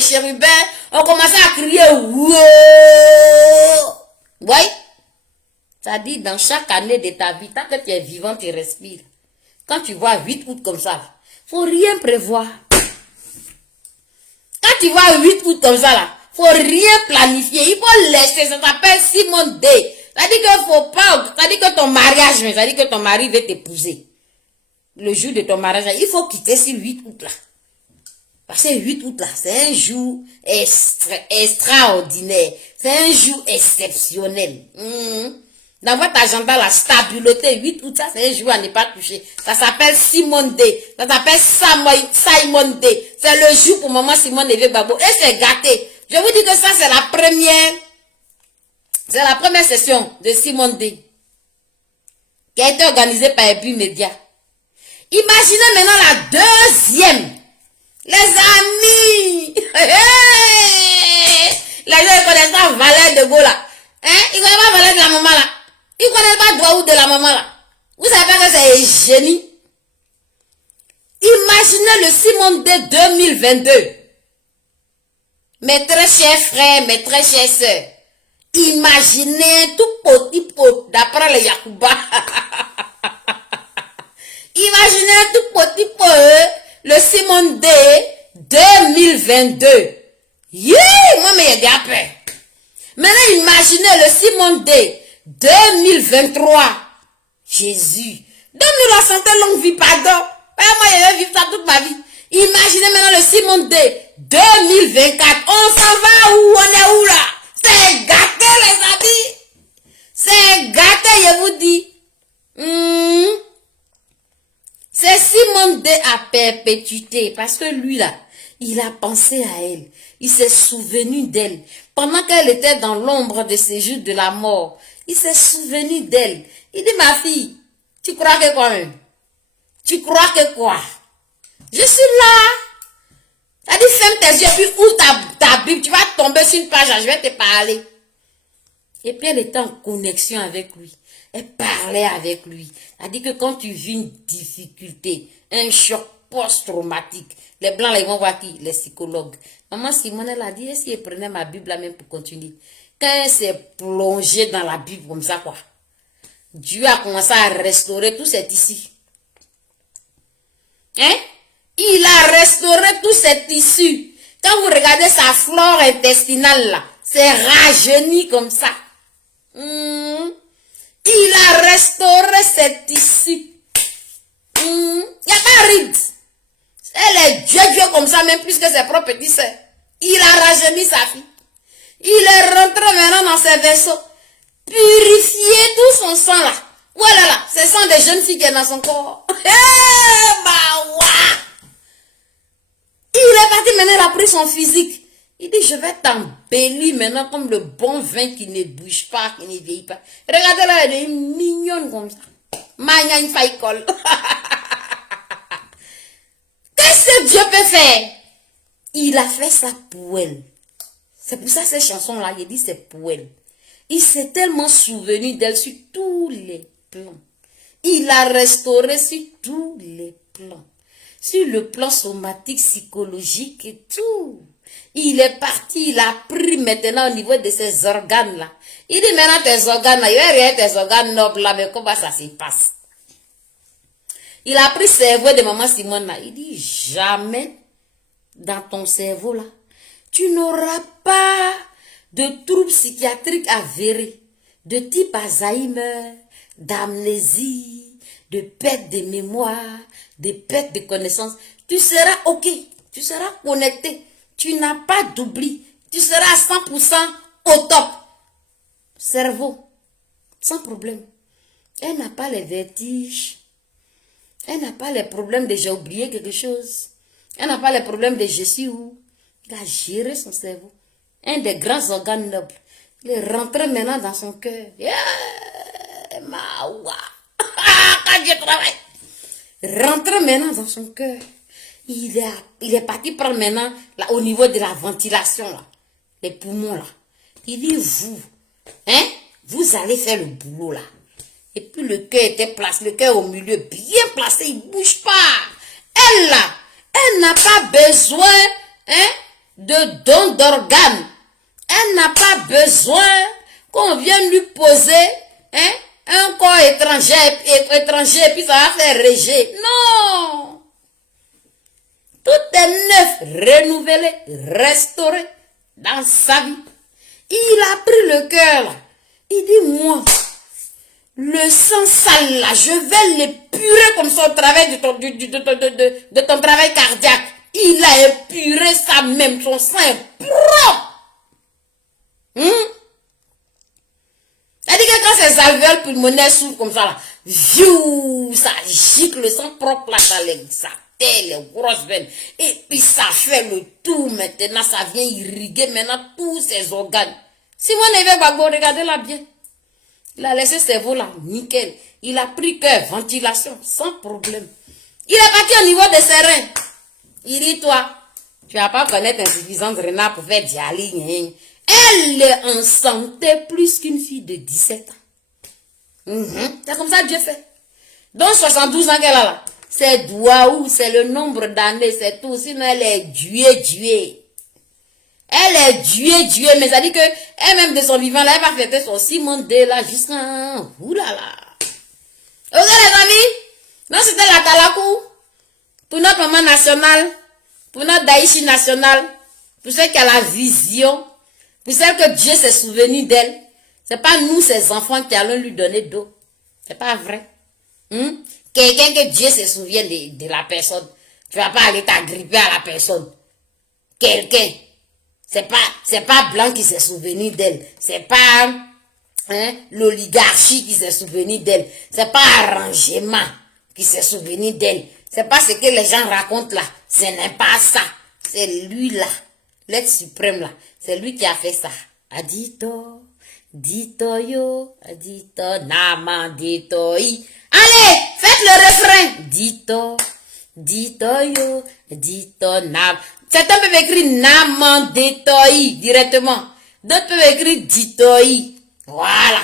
chérubins ont commencé à crier wow. Oui? Ça dit dans chaque année de ta vie, tant que tu es vivant, tu respires. Quand tu vois 8 août comme ça, faut rien prévoir. Quand tu vois 8 août comme ça, là, faut rien planifier. Il faut laisser, ça s'appelle Simone D. Ça dit que faut pas, ça dit que ton mariage, ça dit que ton mari veut t'épouser. Le jour de ton mariage, il faut quitter ce 8 août là. Parce que 8 août là, c'est un jour extraordinaire. C'est un jour exceptionnel. Dans votre agenda, la stabilité, 8 août, ça c'est un jour à ne pas toucher. Ça s'appelle Simone D. Ça s'appelle Simone D. C'est le jour pour maman Simone et Gbagbo. Et c'est gâté. Je vous dis que ça c'est la première session de Simone D. Qui a été organisée par Ebu Media. Imaginez maintenant la deuxième. Les amis. Les gens ne connaissent pas Valère de Gaulle là. Ils ne connaissent pas Valère de la maman là. Ils ne connaissent pas Douaou de la maman là. Vous savez pas que c'est un génie. Imaginez le Simone D 2022. Mes très chers frères, mes très chères sœurs. Imaginez tout petit pot d'après les Yacouba. Imaginez tout petit pot le Simone D 2022. Yeah, moi mais il y a des peur. Maintenant imaginez le Simone D 2023. Jésus. Donne-nous la santé, longue vie, pardon. Moi je vais vivre ça toute ma vie. Imaginez maintenant le Simone D 2024. On s'en va où? On est où là? C'est gâté, les amis. C'est gâté, je vous dis. C'est Simone D à perpétuité. Parce que lui, là, il a pensé à elle. Il s'est souvenu d'elle. Pendant qu'elle était dans l'ombre de ses jours de la mort, il s'est souvenu d'elle. Il dit, ma fille, tu crois que quoi même? Tu crois que quoi? Je suis là. Ça dit, ferme tes yeux, puis ouvre ta Bible, tu vas tomber sur une page, je vais te parler. Et puis elle était en connexion avec lui. Elle parlait avec lui. Elle dit que quand tu vis une difficulté, un choc post-traumatique, les blancs, là, ils vont voir qui? Les psychologues. Maman Simone, elle a dit, est-ce qu'elle prenait ma Bible là même pour continuer? Quand elle s'est plongée dans la Bible comme ça, quoi, Dieu a commencé à restaurer tout cet tissu. Il a restauré tous ces tissus. Quand vous regardez sa flore intestinale là, c'est rajeuni comme ça. Il a restauré ses tissus. Il n'y a pas ride. Elle est Dieu comme ça, même plus que ses propres petits sœurs. Il a rajeuni sa fille. Il est rentré maintenant dans ses vaisseaux. Purifié tout son sang là. Voilà là, ce sont des jeunes filles qui sont dans son corps. Il est parti maintenant, il a pris son physique. Il dit, je vais t'embellir maintenant comme le bon vin qui ne bouge pas, qui ne vieillit pas. Regardez là, elle est mignonne comme ça. Magnane faïkol. Dieu peut faire. Il a fait ça pour elle. C'est pour ça que ces chansons-là, il dit c'est pour elle. Il s'est tellement souvenu d'elle sur tous les plans. Il a restauré sur tous les plans. Sur le plan somatique, psychologique et tout. Il est parti, il a pris maintenant au niveau de ses organes-là. Il dit maintenant tes organes-là, il n'y a rien tes organes nobles là, mais comment ça se passe? Il a pris le cerveau de maman Simone là. Il dit jamais dans ton cerveau là, tu n'auras pas de troubles psychiatriques avérés, de type Alzheimer, d'amnésie, de perte de mémoire, de perte de connaissance. Tu seras ok, tu seras connecté, tu n'as pas d'oubli, tu seras à 100% au top. Cerveau, sans problème. Elle n'a pas les vertiges, elle n'a pas les problèmes de j'ai oublié quelque chose, elle n'a pas les problèmes de je suis où. Il a géré son cerveau. Un des grands organes nobles. Il est rentré maintenant dans son cœur. Yeah, Mawa. Quand je travaille. Rentré maintenant dans son cœur. Il est parti prendre maintenant, là, au niveau de la ventilation, là, les poumons, là. Il dit, vous allez faire le boulot, là. Et puis le cœur était placé, le cœur au milieu, bien placé, il ne bouge pas. Elle, là, elle n'a pas besoin, de dons d'organes. Elle n'a pas besoin qu'on vienne lui poser un corps étranger et puis ça va faire rejet. Non! Tout est neuf, renouvelé, restauré dans sa vie. Il a pris le cœur là. Il dit moi, le sang sale là, je vais l'épurer comme ça au travers de ton travail cardiaque. Il a épuré ça même, son sang est propre. Elle dit que quand ses alvéoles pulmonaires s'ouvrent comme ça là, ça gicle le sang propre là dans les artères, les grosses veines. Et puis ça fait le tour maintenant, ça vient irriguer maintenant tous ses organes. Si vous n'avez pas regardez-la bien. Il a laissé ses cerveau là, nickel. Il a pris cœur, ventilation, sans problème. Il est parti au niveau de ses reins. Il dit, toi, tu vas pas connaître insuffisance rénale pour faire dialyse. Elle est en santé plus qu'une fille de 17 ans. C'est comme ça que Dieu fait. Donc 72 ans qu'elle a là. C'est Douaou, c'est le nombre d'années, c'est tout. Sinon elle est duée. Elle est duée, mais ça dit que elle-même de son vivant là, elle va fêter son Simon de là jusqu'à... Oulala. Ok les amis, non c'était la Talakou. Pour notre maman nationale, pour notre Daïchi national, pour ceux qui ont la vision, pour celle que Dieu s'est souvenu d'elle. C'est pas nous, ses enfants, qui allons lui donner d'eau. C'est pas vrai. Quelqu'un que Dieu se souvient de la personne. Tu vas pas aller t'agripper à la personne. Quelqu'un. C'est pas Blanc qui s'est souvenu d'elle. C'est pas l'oligarchie qui s'est souvenu d'elle. C'est pas Arrangement qui s'est souvenu d'elle. C'est pas ce que les gens racontent là. Ce n'est pas ça. C'est lui là. L'être suprême là. C'est lui qui a fait ça. Adito, dito yo, adito, nama, dito i. Allez, faites le refrain. Dito, dito yo, dito nam. Certains peuvent écrire naman, dito i directement. D'autres peuvent écrire dito i. Voilà.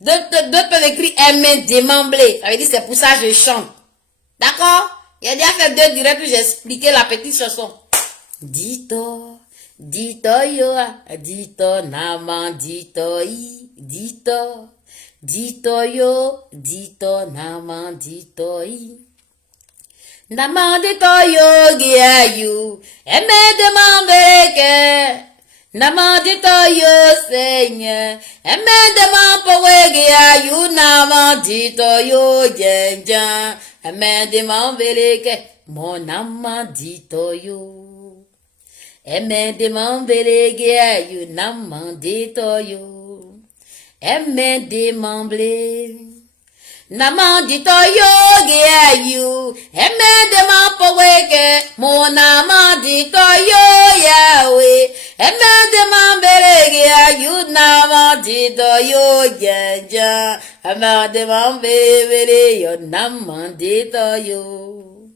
D'autres peuvent écrire aimé démemblé. Ça veut dire c'est pour ça que je chante. D'accord? Il a déjà fait 2 directs où j'ai expliqué la petite chanson. Dito, dito yo, dito naman, dito i, dito, dito yo, dito naman, dito i. Naman dito yo, gia you, eme demambeke. Naman dito yo, Seigneur, eme demampowe gia you, naman dito yo, jenja. Eme demambeke, mon naman dito yo. Eme demambeke, you naman dito yo. Eme demamble. Naman dito yo, gia you. Eme demampoweke, mon naman dito yo, Yahweh. Eme demambeke, you naman dito yo, jenja. Eme demambeke, you naman dito yo.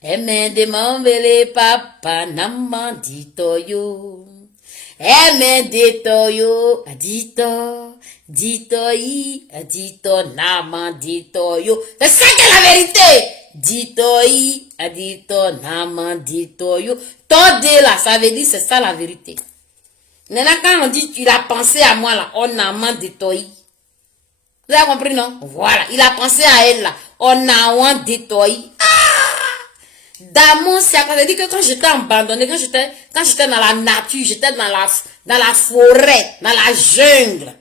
Eme de mambele papa namandito yo. Eme de toyo adito. Dito i adito namandito yo. C'est ça qui est la vérité. Dito i adito namandito yo. Tode là, ça veut dire c'est ça la vérité. Maintenant quand on dit il a pensé à moi là, on a mandito i. Vous avez compris non? Voilà, il a pensé à elle là. On a mandito i. Dans mon cercle, ça veut dire que quand j'étais abandonnée, quand j'étais dans la nature, j'étais dans la forêt, dans la jungle.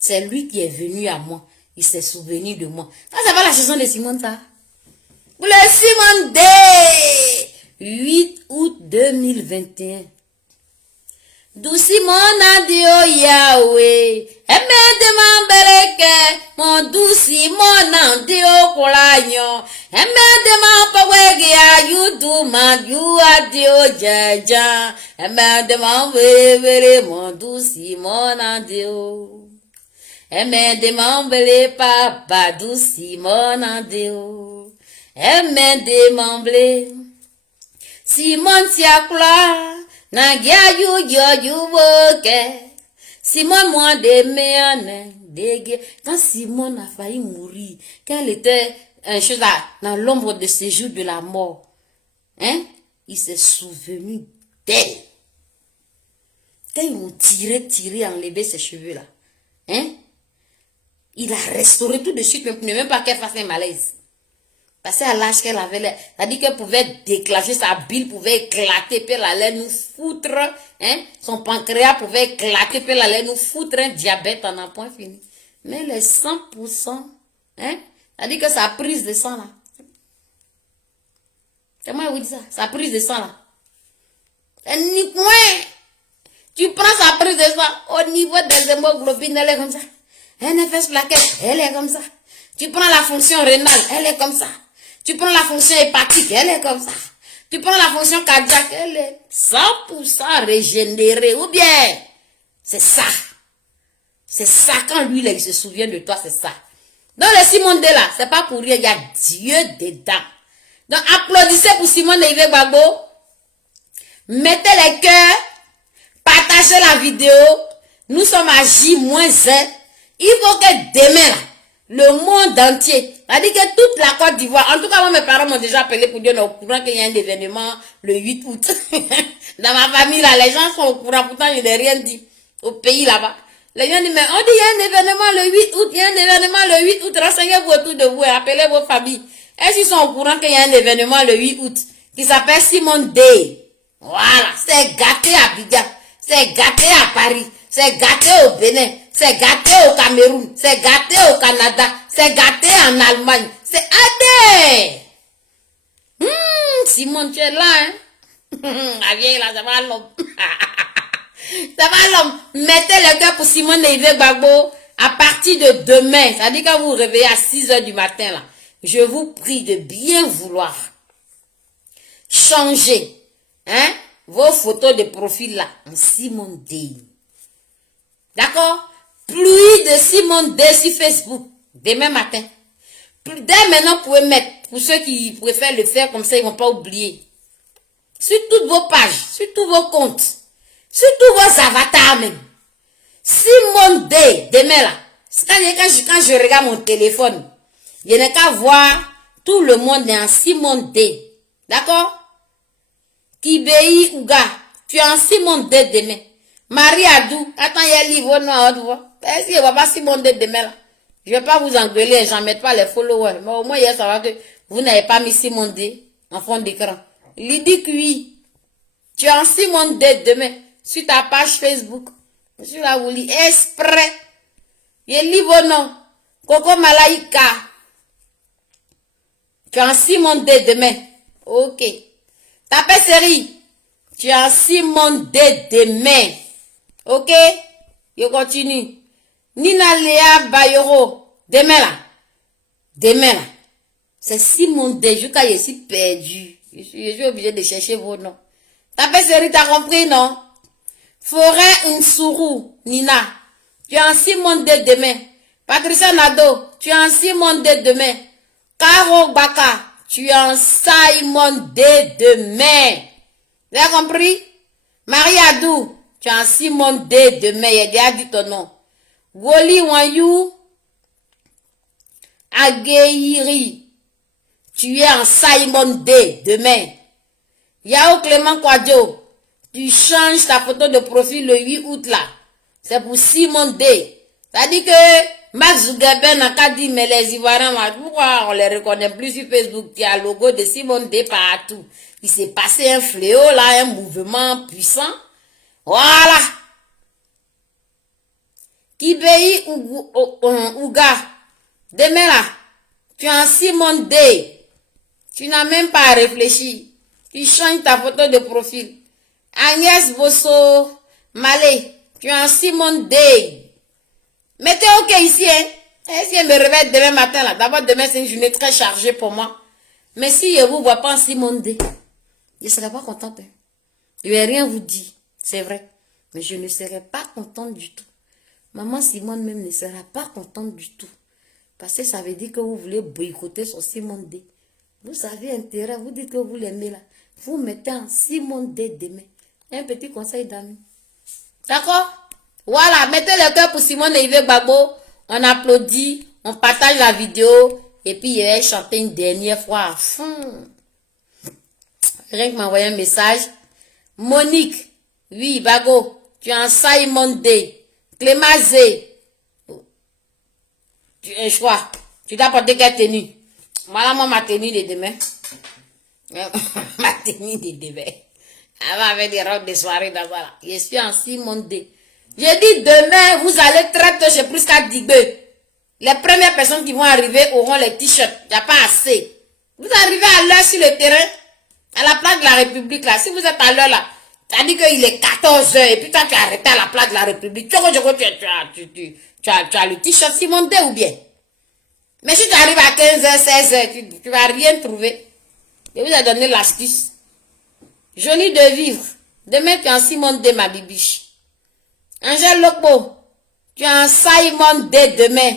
C'est lui qui est venu à moi. Il s'est souvenu de moi. Ça, c'est pas la chanson de Simone, ça. Pour le Simone Day. 8 août 2021. Douci mon adio Yahweh, de mon beleke, mon douci mon adio kolagnon, de mon pawege ayudu man you adio jaja, de mon vere mon douci mon adio, de mon bele papa douci mon adio, de mon blé, Simon Siakula. Nagia you woke. Simon moi de méane dégue. Quand Simon a failli mourir, qu'elle était un chose là, dans l'ombre de ses jours de la mort, hein, il s'est souvenu d'elle. Quand ils m'ont tiré, enlevé ses cheveux là, hein, il a restauré tout de suite, même pas qu'elle fasse un malaise. Parce qu'à l'âge qu'elle avait, c'est-à-dire qu'elle pouvait déclencher, sa bile pouvait éclater, puis elle allait nous foutre, hein, son pancréas pouvait éclater, puis elle allait nous foutre un diabète en un point fini. Mais les 100%, hein, c'est-à-dire que sa prise de sang là, c'est moi qui vous dis ça, sa prise de sang là, tu prends sa prise de sang, au niveau des hémoglobines, elle est comme ça, NFS plaquette, elle est comme ça, tu prends la fonction rénale, elle est comme ça. Tu prends la fonction hépatique, elle est comme ça. Tu prends la fonction cardiaque, elle est 100% régénérée. Ou bien, c'est ça. C'est ça, quand lui, là, il se souvient de toi, c'est ça. Donc, le Simone Day, là, c'est pas pour rien, il y a Dieu dedans. Donc, applaudissez pour Simone Day Gbagbo. Mettez les cœurs. Partagez la vidéo. Nous sommes à J-1. Il faut que demain, là, le monde entier, c'est-à-dire que toute la Côte d'Ivoire, en tout cas, moi, mes parents m'ont déjà appelé pour dire, on est au courant qu'il y a un événement le 8 août. Dans ma famille, là, les gens sont au courant, pourtant, je n'ai rien dit. Au pays, là-bas. Les gens disent, mais on dit, il y a un événement le 8 août, il y a un événement le 8 août, renseignez-vous autour de vous et appelez vos familles. Est-ce qu'ils sont au courant qu'il y a un événement le 8 août, qui s'appelle Simone Day? Voilà, c'est gâté à Abidjan, c'est gâté à Paris, c'est gâté au Bénin, c'est gâté au Cameroun, c'est gâté au Canada, c'est gâté en Allemagne, c'est adé. Simone, tu es là, hein? La vieille là, ça va l'homme. Ça va l'homme. Mettez le cœur pour Simone Day Gbagbo à partir de demain. C'est-à-dire quand vous vous réveillez à 6 h du matin, là, je vous prie de bien vouloir changer, hein, vos photos de profil là en Simone Day. D'accord? Pluie de Simone Day sur Facebook demain matin. Dès maintenant, vous pouvez mettre, pour ceux qui préfèrent le faire comme ça, ils ne vont pas oublier. Sur toutes vos pages, sur tous vos comptes, sur tous vos avatars même. Simone Day, demain là, quand je regarde mon téléphone, je n'ai qu'à voir tout le monde est en Simone Day. D'accord? Kibei Ouga, tu es en Simone Day demain. Marie Adou, attends, il y a un livre noir, est-ce qu'il va pas Simone Day demain là? Je ne vais pas vous engueuler, j'en mets pas les followers. Mais au moins, il y a savoir que vous n'avez pas mis Simone Day en fond d'écran. Il dit que oui. Tu es en Simone Day demain sur ta page Facebook. Je la vous lis exprès. Il livre non. Coco Malaika. Tu es en Simone Day demain. Ok. Tapez série. Tu es en Simone Day demain. Ok. Je continue. Nina Léa Bayoro. Demain là. Demain là. C'est Simone Day. Je suis perdu. Je suis obligé de chercher vos noms. Tapez série, t'as compris, non? Forêt Nsourou, Nina. Tu es en Simone Day demain. Patricia Nado. Tu es en Simone Day demain. Caro Baka, tu es en Simon D demain. Vous avez compris? Marie Adou, tu es en Simon D demain. Il a déjà dit ton nom. Woli Wanyou, Agueiri, tu es en Simon D demain. Yao Clément Kwadjo, tu changes ta photo de profil le 8 août là. C'est pour Simon D. Ça dit que Max Zuckerberg n'a qu'à dire, mais les Ivoiriens, pourquoi on les reconnaît plus sur Facebook? Il y a le logo de Simon D partout. Il s'est passé un fléau là, un mouvement puissant. Voilà. Kibei Ouga, demain là, tu es en Simon D. Tu n'as même pas réfléchi. Tu changes ta photo de profil. Agnès Bosso Malé, tu es en Simon D. Mettez OK ici, hein. Et si elle me réveille demain matin, là, d'abord demain c'est une journée très chargée pour moi. Mais si je ne vous vois pas en Simon D, je ne serai pas contente. Hein. Je ne vais rien vous dire, c'est vrai. Mais je ne serai pas contente du tout. Maman Simone même ne sera pas contente du tout. Parce que ça veut dire que vous voulez boycotter son Simon D. Vous avez intérêt, vous dites que vous l'aimez là. Vous mettez en Simon D demain. Un petit conseil d'amis. D'accord? Voilà, mettez le cœur pour Simone et Yves Gbagbo. On applaudit, on partage la vidéo. Et puis, il va chanter une dernière fois à fond. Rien que m'envoyer un message. Monique, oui, Bago, tu es en Simon D. Clément Z, tu es choix. Tu dois porter quelle tenue? Voilà, moi, ma tenue de demain. Ma tenue de demain. Avant, avec des robes de soirée dans là. Je suis en Simon D. J'ai dit demain, vous allez très tôt chez Prisca Digbe. Les premières personnes qui vont arriver auront les t-shirts. Il n'y a pas assez. Vous arrivez à l'heure sur le terrain, à la place de la République là. Si vous êtes à l'heure là, ça dit qu'il est 14 h et puis toi tu as arrêté à la place de la République. Tu as le t-shirt Simon D ou bien? Mais si tu arrives à 15 h, 16 h, tu vas rien trouver. Je vous ai donné l'astuce. Joli de vivre. Demain tu es en Simon D ma bibiche. Angèle Lokbo, tu es en Simon D demain.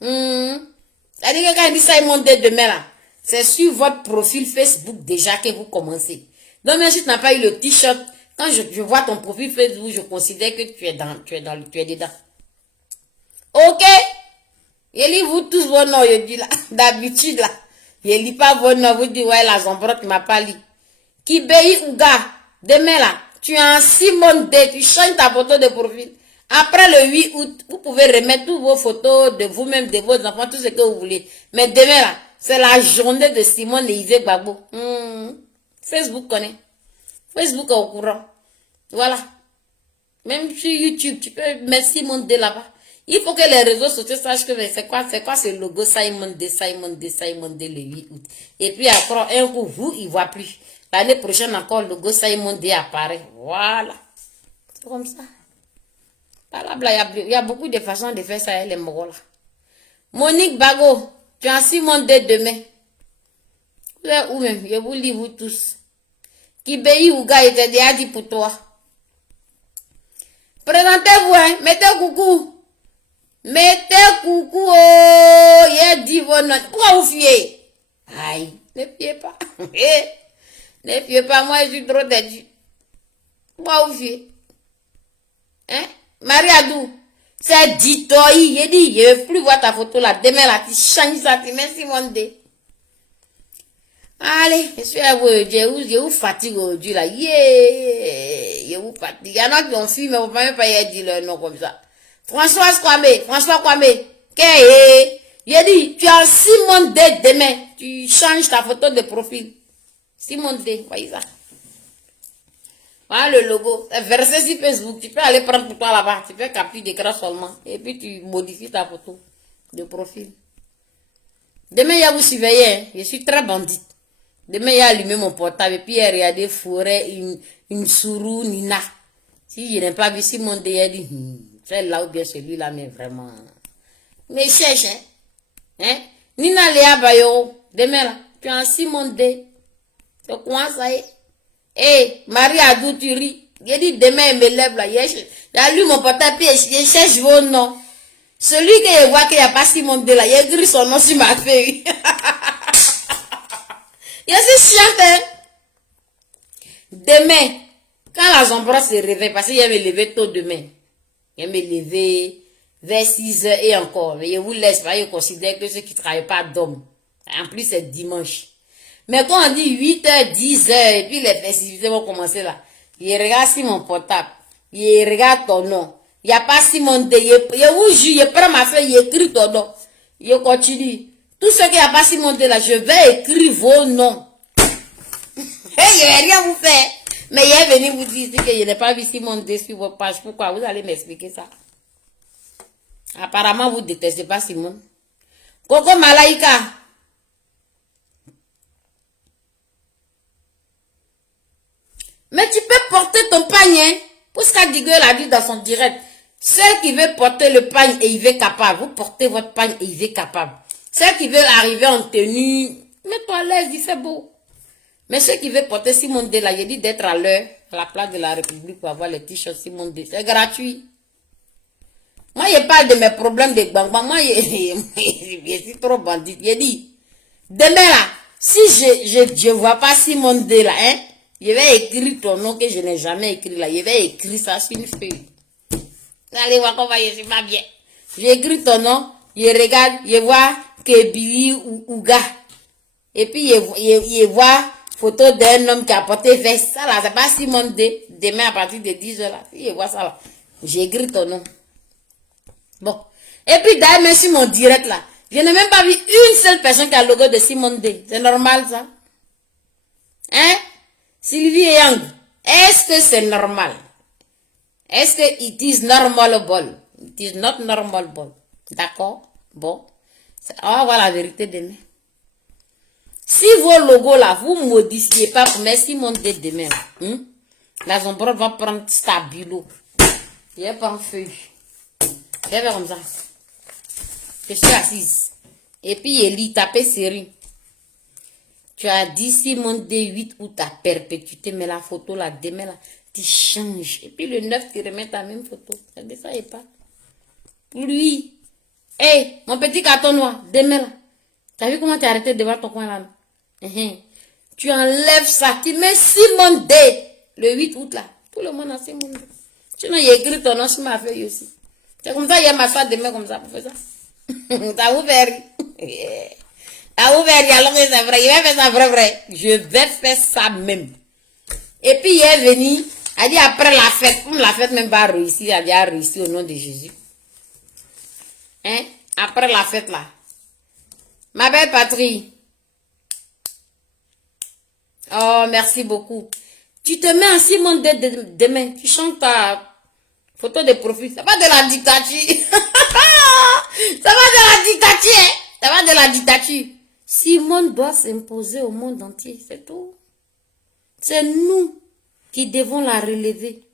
Ça dit que quand il dit Simon D demain là, c'est sur votre profil Facebook déjà que vous commencez. Donc même si tu n'as pas eu le t-shirt, quand je vois ton profil Facebook, je considère que tu es dedans. Ok? Je lis vous tous vos noms, je dis là. D'habitude là. Je lis pas vos noms, vous dites ouais la Zombrotte m'a pas lu. Kibei Ouga, demain là, tu es en Simon D, tu changes ta photo de profil. Après le 8 août, vous pouvez remettre toutes vos photos de vous-même, de vos enfants, tout ce que vous voulez. Mais demain là, c'est la journée de Simone et Yves Gbagbo. Facebook connaît. Facebook est au courant. Voilà. Même sur YouTube, tu peux mettre Simon D là-bas. Il faut que les réseaux sociaux sachent que c'est quoi ce logo Simon D le 8 août. Et puis après, un coup, vous, il ne voit plus. L'année prochaine encore, le logo Simon D apparaît. Voilà. C'est comme ça. Il y a beaucoup de façons de faire ça, les Mongols. Monique Bago, tu es en Simon D demain. Vous êtes où même? Je vous lis vous tous. Kibei Ouga était déjà dit pour toi. Présentez-vous, hein. Mettez coucou. Mettez coucou, oh. Il dit vos noms. Pourquoi vous fuyez? Aïe, ne fuyez pas. Ne fuyez pas, moi je suis trop têtu. Pourquoi vous fuyez? Hein? Marie Adou, c'est dit toi, il dit, je ne veux plus voir ta photo là. Demain là, tu changes ça, tu mets Simon D. Allez, je suis à vous, je vous fatigue aujourd'hui là. Je vous fatigue. Il y en a qui ont fui, mais vous ne pouvez même pas dire leur nom comme ça. François Kwame, j'ai dit, tu es en Simon D demain. Tu changes ta photo de profil. Simon D, voyez ça. Voilà le logo. C'est versé sur Facebook. Tu peux aller prendre pour toi là-bas. Tu fais capture d'écran seulement. Et puis tu modifies ta photo de profil. Demain, il y a vous surveiller. Hein. Je suis très bandite. Demain, il y a allumé mon portable. Et puis, il y a regardé forêt, une sourou, Nina. Si je n'ai pas vu Simon D, il a dit, c'est là ou bien celui-là, mais vraiment. Mais cherche, hein. Nina Léa Bayo. Demain, là, tu es en Simon D. C'est quoi ça est? Eh, Marie Adou, tu ris. J'ai dit demain, il me lève là. J'ai lu mon portable, puis je cherche vos noms. Celui que je vois qu'il n'y a pas Simone D là, il a écrit son nom sur ma feuille. Il suis chiante, hein? Demain, quand la Zombra se réveille, parce qu'il va me lever tôt demain. Il va me lever vers 6 heures et encore. Mais je vous laisse pas, je considère que ceux qui ne travaillent pas dorment. En plus, c'est dimanche. Mais quand on dit 8 heures, 10 heures, et puis les festivités vont commencer là, il regarde sur mon portable, il regarde ton nom. Il n'y a pas Simone D. Je vous jure, je prends ma feuille, il écrit ton nom. Je continue. Tous ceux qui n'ont pas Simone D là, je vais écrire vos noms. Hey, je vais rien vous faire. Mais il est venu vous dire que je n'ai pas vu Simone D sur votre page. Pourquoi? Vous allez m'expliquer ça. Apparemment, vous ne détestez pas Simone. Coco Malaika. Mais tu peux porter ton panier. Pour ce qu'Adigo l'a dit dans son direct. Ceux qui veulent porter le pagne et il veut capable. Vous portez votre pagne et il veut capable. Ceux qui veulent arriver en tenue. Mets-toi à l'aise, il fait beau. Mais ceux qui veulent porter Simone D, là, j'ai dit d'être à l'heure à la place de la République pour avoir les t-shirts Simone D. C'est gratuit. Moi, je parle de mes problèmes de bang-bang. Moi, je suis trop bandit. J'ai dit, demain là, si je vois pas Simone D là, hein, je vais écrire ton nom que je n'ai jamais écrit là. Je vais écrire ça sur une feuille. Allez voir comment je suis pas bien. J'écris ton nom, je regarde, je vois que Billy Ouga. Et puis, je vois photo d'un homme qui a porté veste. Ça là, c'est pas Simone D. Demain à partir de 10 heures là. Si je vois ça là, j'écris ton nom. Bon. Et puis d'ailleurs, même sur mon direct là, je n'ai même pas vu une seule personne qui a le logo de Simone D. C'est normal ça? Hein? Sylvie Yang, est-ce que c'est normal? Est-ce que it is normalable? It is not normalable. D'accord? Bon. On va voir la vérité demain. Si vos logos là, vous ne modifiez pas pour mettre Simone D demain, la Zombra va prendre stabilo. Il n'y a pas en feuille. Je vais comme ça. Je suis assise. Et puis, il lit, taper série. Tu as dit Simone D 8 août à perpétuité, mais la photo là, demain là, tu changes. Et puis le 9, tu remets ta même photo. Ça et pas. Lui. Hey, mon petit carton noir, demain là. Tu as vu comment tu as arrêté devant ton coin là? Tu enlèves ça, tu mets Simone D le 8 août là. Tout le monde a Simone D. Sinon, il écrit ton nom sur ma feuille aussi. C'est comme ça, il y a ma soeur demain comme ça pour faire ça. Ça vous fait rire. Ça vous fait rire, alors que c'est vrai. Il va faire ça vrai. Je vais faire ça même. Et puis, il est venu, a dit après la fête, comme la fête même pas réussi, il a déjà réussi au nom de Jésus. Hein? Après la fête là. Ma belle patrie. Oh, merci beaucoup. Tu te mets en Simone D demain. Tu chantes ta photo de profil. Ça va de la dictature. Ça va de la dictature. Hein? Ça va de la dictature. Simone doit s'imposer au monde entier. C'est tout. C'est nous qui devons la relever.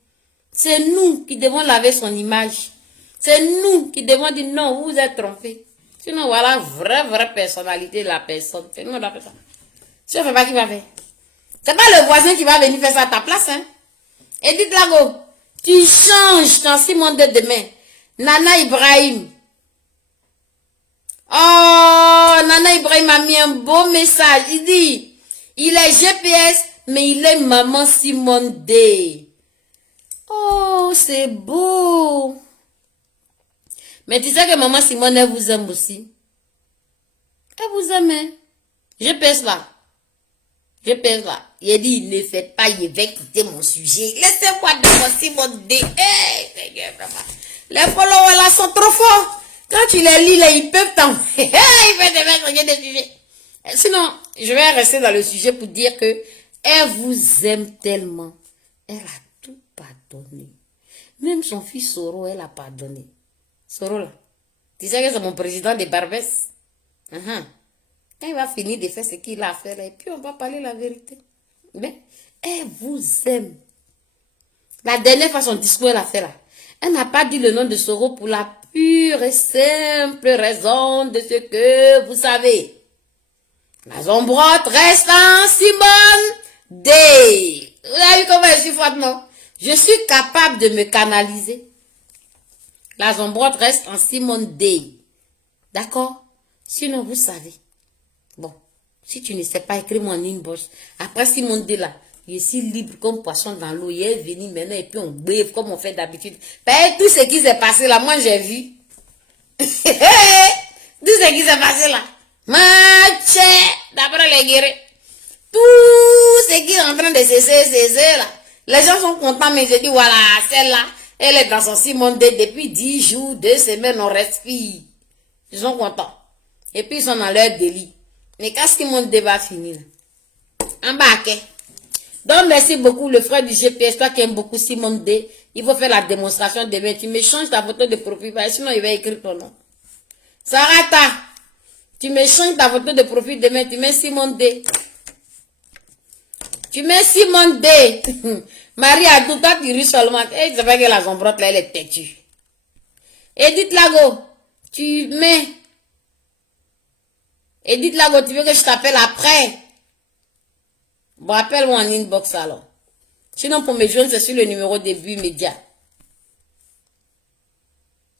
C'est nous qui devons laver son image. C'est nous qui devons dire non, vous êtes trompés. Sinon, voilà, vraie personnalité de la personne. C'est nous, on doit faire ça. Si on ne fait pas, qui va faire? C'est pas le voisin qui va venir faire ça à ta place, hein. Edith Lago, tu changes ton Simone de demain. Nana Ibrahim. Oh, Nana Ibrahim a mis un beau message. Il dit, il est GPS, mais il est maman Simone D. Oh, c'est beau. Mais tu sais que maman Simone, elle vous aime aussi. Elle vous aime, hein? GPS là. GPS là. Il dit, ne faites pas, il va quitter mon sujet. Laissez-moi de mon Simone D. Hey, les followers là sont trop forts. Quand tu les lis là, ils peuvent t'en... Ils peuvent te mettre des sujets. Sinon, je vais rester dans le sujet pour dire que elle vous aime tellement. Elle a tout pardonné. Même son fils Soro, elle a pardonné. Soro là. Tu sais que c'est mon président de Barbès. Quand il va finir de faire ce qu'il a fait là, et puis on va parler la vérité. Mais elle vous aime. La dernière fois, son discours, elle a fait là. Elle n'a pas dit le nom de Soro pour la pure et simple raison de ce que vous savez. La Zombrotte reste en Simone D. Vous avez vu comment je suis forte, non? Je suis capable de me canaliser. La Zambrotte reste en Simone D. D'accord? Sinon, vous savez. Bon, si tu ne sais pas, écris-moi en inbox. Après Simone D là, je suis libre comme poisson dans l'eau. Il est venu maintenant et puis on brève comme on fait d'habitude. Tout ce qui s'est passé là, moi j'ai vu. Tout ce qui s'est passé là. Matché, d'après les guéris. Tout ce qui est en train de cesser là. Les gens sont contents, mais je dis voilà, celle-là, elle est dans son Simone D depuis 10 jours, 2 semaines, on respire. Ils sont contents. Et puis ils sont dans leur délit. Mais quand Simone D va finir, embarquez. Donc merci beaucoup le frère du GPS, toi qui aimes beaucoup Simone D. Il faut faire la démonstration demain. Tu me changes ta photo de profil, sinon il va écrire ton nom. Sarata, tu me changes ta photo de profil demain, tu mets Simone D. Tu mets Simone D. Marie Adou, toi tu ris seulement. Et tu sais que la Zambrotte là, elle est têtue. Edith Lago, tu mets. Edith Lago, tu veux que je t'appelle après? Bon, appelle-moi en inbox alors. Sinon, pour me joindre, c'est sur le numéro de But Média.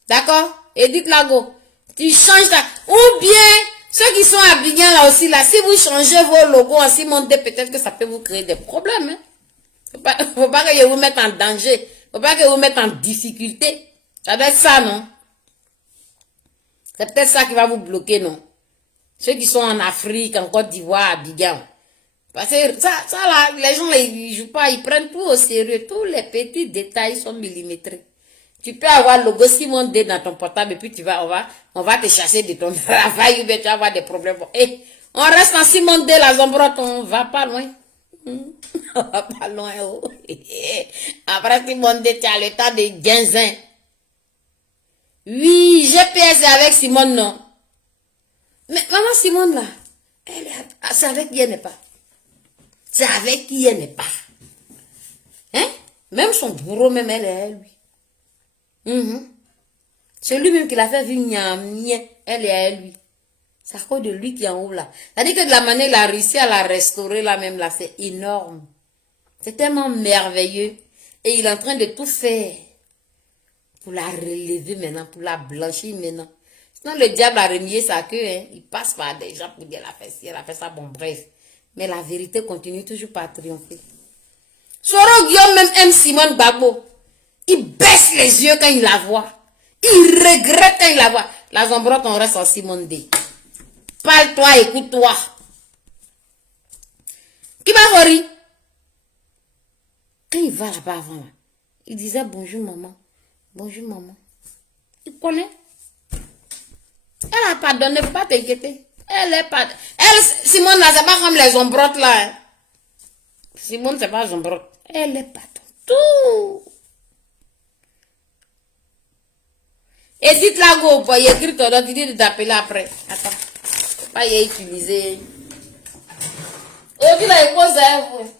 D'accord? Edith Lago, tu changes ta... Ou bien, ceux qui sont à Bignan là aussi, là, si vous changez vos logos en Simone D, peut-être que ça peut vous créer des problèmes. Hein? Faut pas que je vous mette en danger. Faut pas que je vous mette en difficulté. Ça doit être ça, non? C'est peut-être ça qui va vous bloquer, non? Ceux qui sont en Afrique, en Côte d'Ivoire, à Bignan. Parce que ça là, les gens là, ils jouent pas, ils prennent tout au sérieux. Tous les petits détails sont millimétrés. Tu peux avoir le logo Simone D dans ton portable et puis on va te chasser de ton travail ou bien tu vas avoir des problèmes. Et on reste en Simone D, la Zambrotte, on va pas loin. On va pas loin. Oh. Après Simone D, tu as le temps de Ginzin. Oui, GPS avec Simone, non. Mais maman Simone là, c'est avec qui elle n'est pas. C'est avec qui elle n'est pas. Hein? Même son bourreau, même elle est lui. C'est lui-même qui l'a fait vivre Niamien. Elle est à lui. C'est à cause de lui qui est en haut là. C'est-à-dire que de la manière il a réussi à la restaurer là même là, c'est énorme. C'est tellement merveilleux. Et il est en train de tout faire pour la relever maintenant, pour la blanchir maintenant. Sinon le diable a remué sa queue. Hein. Il passe par des gens pour dire elle a fait ci, elle a fait ça. Bon bref. Mais la vérité continue toujours par triompher. Soro Guillaume même aime Simone Gbagbo. Il baisse les yeux quand il la voit. Il regrette quand il la voit. La Zambrotte, on reste en Simone D. Parle-toi, écoute-toi. Qui va rire? Quand il va là-bas avant, là, il disait bonjour maman. Bonjour maman. Il connaît. Elle n'a pas donné, faut pas t'inquiéter. Elle est pas... Elle, Simone, là, c'est pas comme les Zambrottes, là. Hein. Simone, c'est pas Zambrotte. Elle est pas tout. Edith Lago, il y a écrit ton nom, tu dis de t'appeler après. Attends. Faut pas y utiliser. Et puis là, il pose à vous.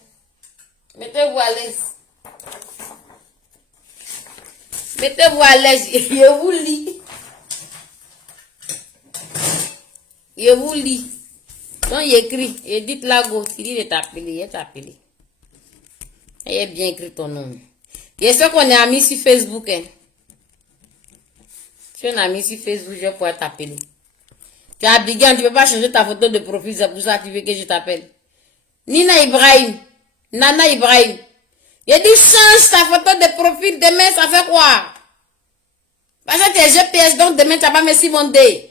Mettez-vous à l'aise. Mettez-vous à l'aise. Je vous lis. Je vous lis. Donc, il écrit, Edith Lago, tu dis de t'appeler, il t'appeler. Il a bien écrit ton nom. Je sais qu'on est amis sur Facebook. Hein. Tu es un ami sur Facebook, je vais pouvoir t'appeler. Tu es Abidjan, tu ne peux pas changer ta photo de profil, c'est pour ça que tu veux que je t'appelle. Nina Ibrahim, Nana Ibrahim. Il dit change ta photo de profil, demain ça fait quoi? Parce que tu es GPS, donc demain tu n'as pas mis Simone D.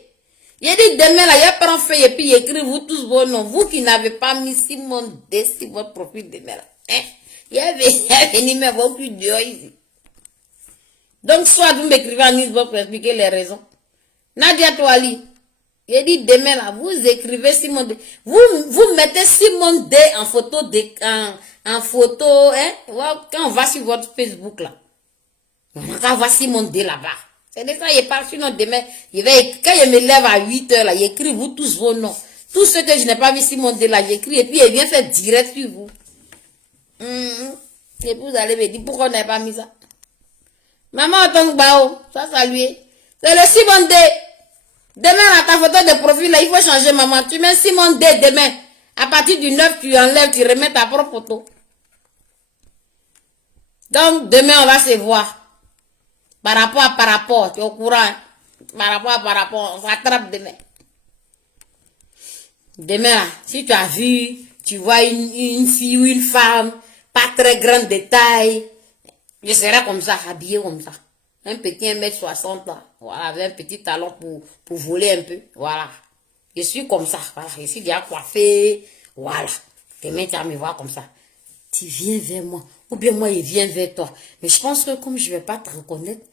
Il dit demain là, il prend feuille et puis il écrit vous tous vos noms. Vous qui n'avez pas mis Simone D sur votre profil demain là. Hein? Il est venu me voir plus dehors ici. Donc soit vous m'écrivez en inbox pour expliquer les raisons. Nadia Touali, il dit demain là, vous écrivez Simone D. Vous mettez Simone D en photo, en photo, hein? Quand on va sur votre Facebook là. On va voir Simone D là-bas. C'est de ça, il part sinon demain. Quand je me lève à 8h là, il écrit vous tous vos noms. Tous ceux que je n'ai pas vu Simone D là, j'écris et puis il vient faire direct sur vous. Et puis vous allez me dire pourquoi on n'a pas mis ça. Maman Tongbao, ça saluer. C'est le Simone D. Demain, à ta photo de profil, là, il faut changer, maman. Tu mets Simone D demain. À partir du 9, tu enlèves, tu remets ta propre photo. Donc, demain, on va se voir. Par rapport, tu es au courant. Hein? Par rapport, on s'attrape demain. Demain, là, si tu as vu, tu vois une fille ou une femme, pas très grande de taille, je serai comme ça, habillée comme ça. Un petit 1m60 là, voilà, avec un petit talon pour voler un peu, voilà. Je suis comme ça, voilà, je suis déjà coiffée, voilà. Demain, tu vas me voir comme ça. Tu viens vers moi, ou bien moi, je viens vers toi. Mais je pense que comme je ne vais pas te reconnaître,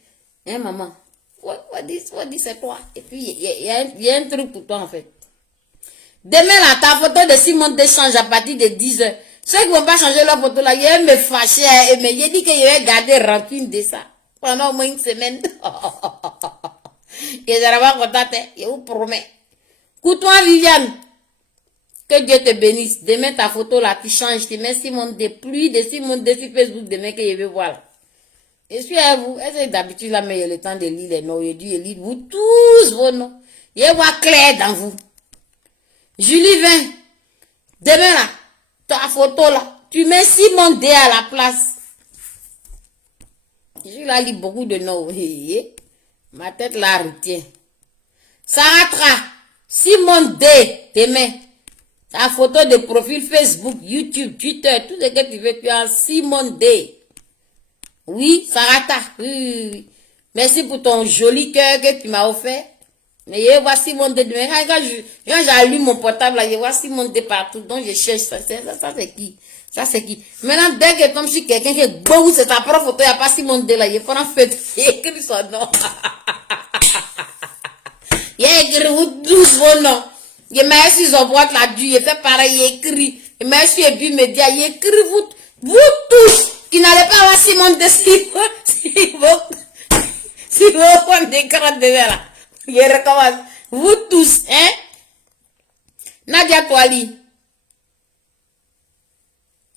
hein, maman, what dit, c'est toi. Et puis, il y a un truc pour toi, en fait. Demain, là, ta photo de Simone change à partir de 10 heures. Ceux qui ne vont pas changer leur photo, là, ils me fâcher, mais j'ai dit que je vais garder rancune de ça. Pendant au moins une semaine. Et je serai pas contente, hein, je vous promets. Coupe-toi, Viviane. Que Dieu te bénisse. Demain, ta photo là, tu changes, tu mets Simone de pluie de Simone de sur Facebook demain que je vais voir là. Je suis à vous. Est-ce que d'habitude là, mais il y a le temps de lire les noms. Je dis, lire vous tous vos noms. Je vois clair dans vous. Julie 20. Demain là, ta photo là, tu mets Simone D à la place. Je là lis beaucoup de noms. Ma tête là retient. Saratra, Simone D, demain. Ta photo de profil Facebook, YouTube, Twitter, tout ce que tu veux, tu as Simone D. Oui, Sarata. Oui. Merci pour ton joli cœur que tu m'as offert. Mais je vois Simone D. Quand j'allume mon portable, là, je vois Simone D partout. Donc je cherche ça. Ça c'est qui? Ça c'est qui? Maintenant, dès que comme je suis quelqu'un qui est bon, c'est ta propre photo, il n'y a pas Simone D là. Je prends en fait, écrit son nom. Il a écrit 12 vos noms. Je mets sur son boîte là, il fait pareil, il écrit. Je mets sur et puis média, il écrit vous tous qui n'allez pas avoir Simone de si vous prenez des grands de là. Je recommence. Vous tous, hein? Nadia Toali.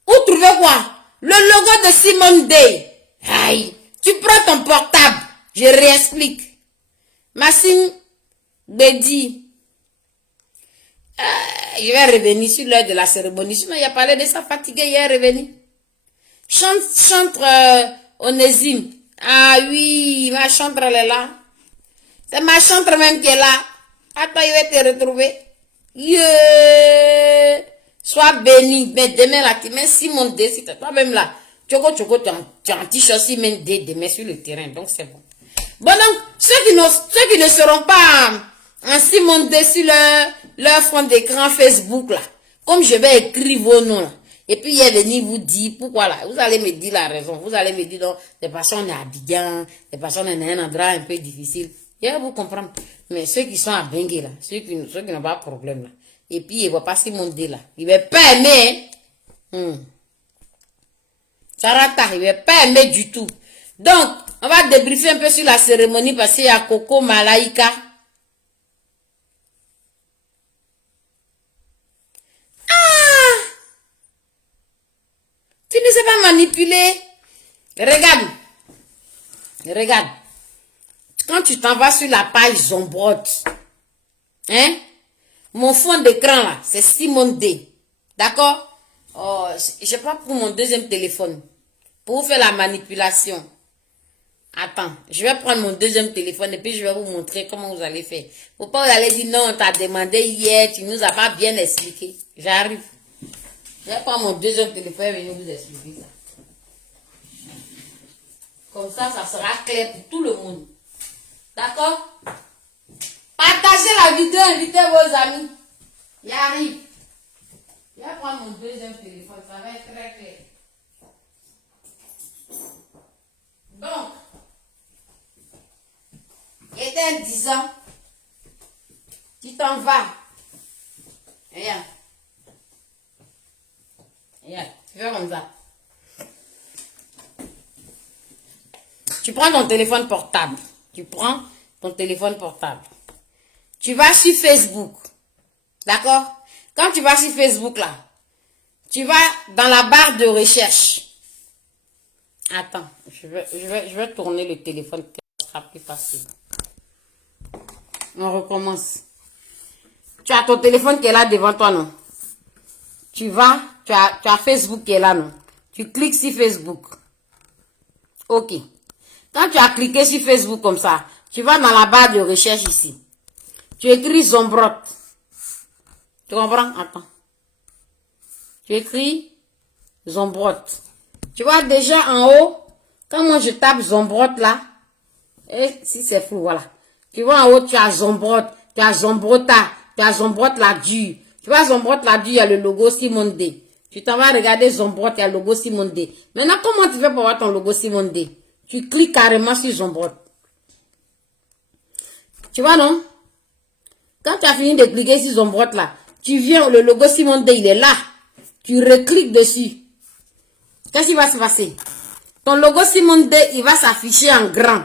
Où trouvez quoi? Le logo de Simone Day. Aïe. Tu prends ton portable. Je réexplique. Massine Bédi. Je vais revenir sur l'heure de la cérémonie. Sinon, il a parlé de ça fatigué, il est revenu. Chantre Onésime. Ah oui, ma chantre elle est là. C'est ma chantre même qui est là. Attends, je vais te retrouver. Yeah. Sois béni. Mais demain là, tu mets Simone D. Si toi-même là, tu es en t-shirt Simone D demain sur le terrain. Donc c'est bon. Bon donc, ceux qui ne seront pas en Simone D sur leur fond d'écran Facebook là, comme je vais écrire vos noms là, et puis il est venu vous dire pourquoi là, vous allez me dire la raison, vous allez me dire donc, des personnes à Abidjan, des personnes dans un endroit un peu difficile, je vais vous comprendre. Mais ceux qui sont à Bengue là, ceux qui n'ont pas de problème là, et puis ils ne voient pas Simone D là, ils ne vont pas aimer, hein. Sarata, il ne va pas aimer du tout. Donc, on va débriefer un peu sur la cérémonie parce qu'il y a Coco Malaika. Ah! Tu ne sais pas manipuler. Regarde. Regarde. Quand tu t'en vas sur la page Zombrot, hein? Mon fond d'écran là, c'est Simone D. D'accord? Oh, je prends pour mon deuxième téléphone. Pour vous faire la manipulation. Attends, je vais prendre mon deuxième téléphone et puis je vais vous montrer comment vous allez faire. Faut pas vous allez dire non, on t'a demandé hier, tu nous as pas bien expliqué. J'arrive. Je vais prendre mon deuxième téléphone et venir vous expliquer ça. Comme ça sera clair pour tout le monde. D'accord? Partagez la vidéo, invitez vos amis. J'arrive. Je vais prendre mon deuxième téléphone, ça va être très clair. Donc, était 10 ans, tu t'en vas. Regarde. Regarde, tu fais comme ça. Tu prends ton téléphone portable. Tu prends ton téléphone portable. Tu vas sur Facebook. D'accord? Quand tu vas sur Facebook là, tu vas dans la barre de recherche. Attends, je vais tourner le téléphone, ça sera plus facile. On recommence. Tu as ton téléphone qui est là devant toi, non? Tu vas, tu as Facebook qui est là, non? Tu cliques sur Facebook. Ok. Quand tu as cliqué sur Facebook comme ça, tu vas dans la barre de recherche ici. Tu écris Zombrotte. Tu comprends? Attends. Tu écris Zombrotte. Tu vois déjà en haut, quand moi je tape Zombrotte là, et si c'est fou, voilà. Tu vois en haut, tu as Zombrotte, tu as Zombrota, tu as Zombrotte la dure. Tu vois Zombrotte la dure, il y a le logo Simone D. Tu t'en vas regarder Zombrotte, il y a le logo Simone D. Maintenant, comment tu fais pour voir ton logo Simone D? Tu cliques carrément sur Zombrotte. Tu vois, non? Quand tu as fini de cliquer sur Zombrotte là, tu viens, le logo Simone D, il est là. Tu recliques dessus. Qu'est-ce qui va se passer? Ton logo Simone D, il va s'afficher en grand.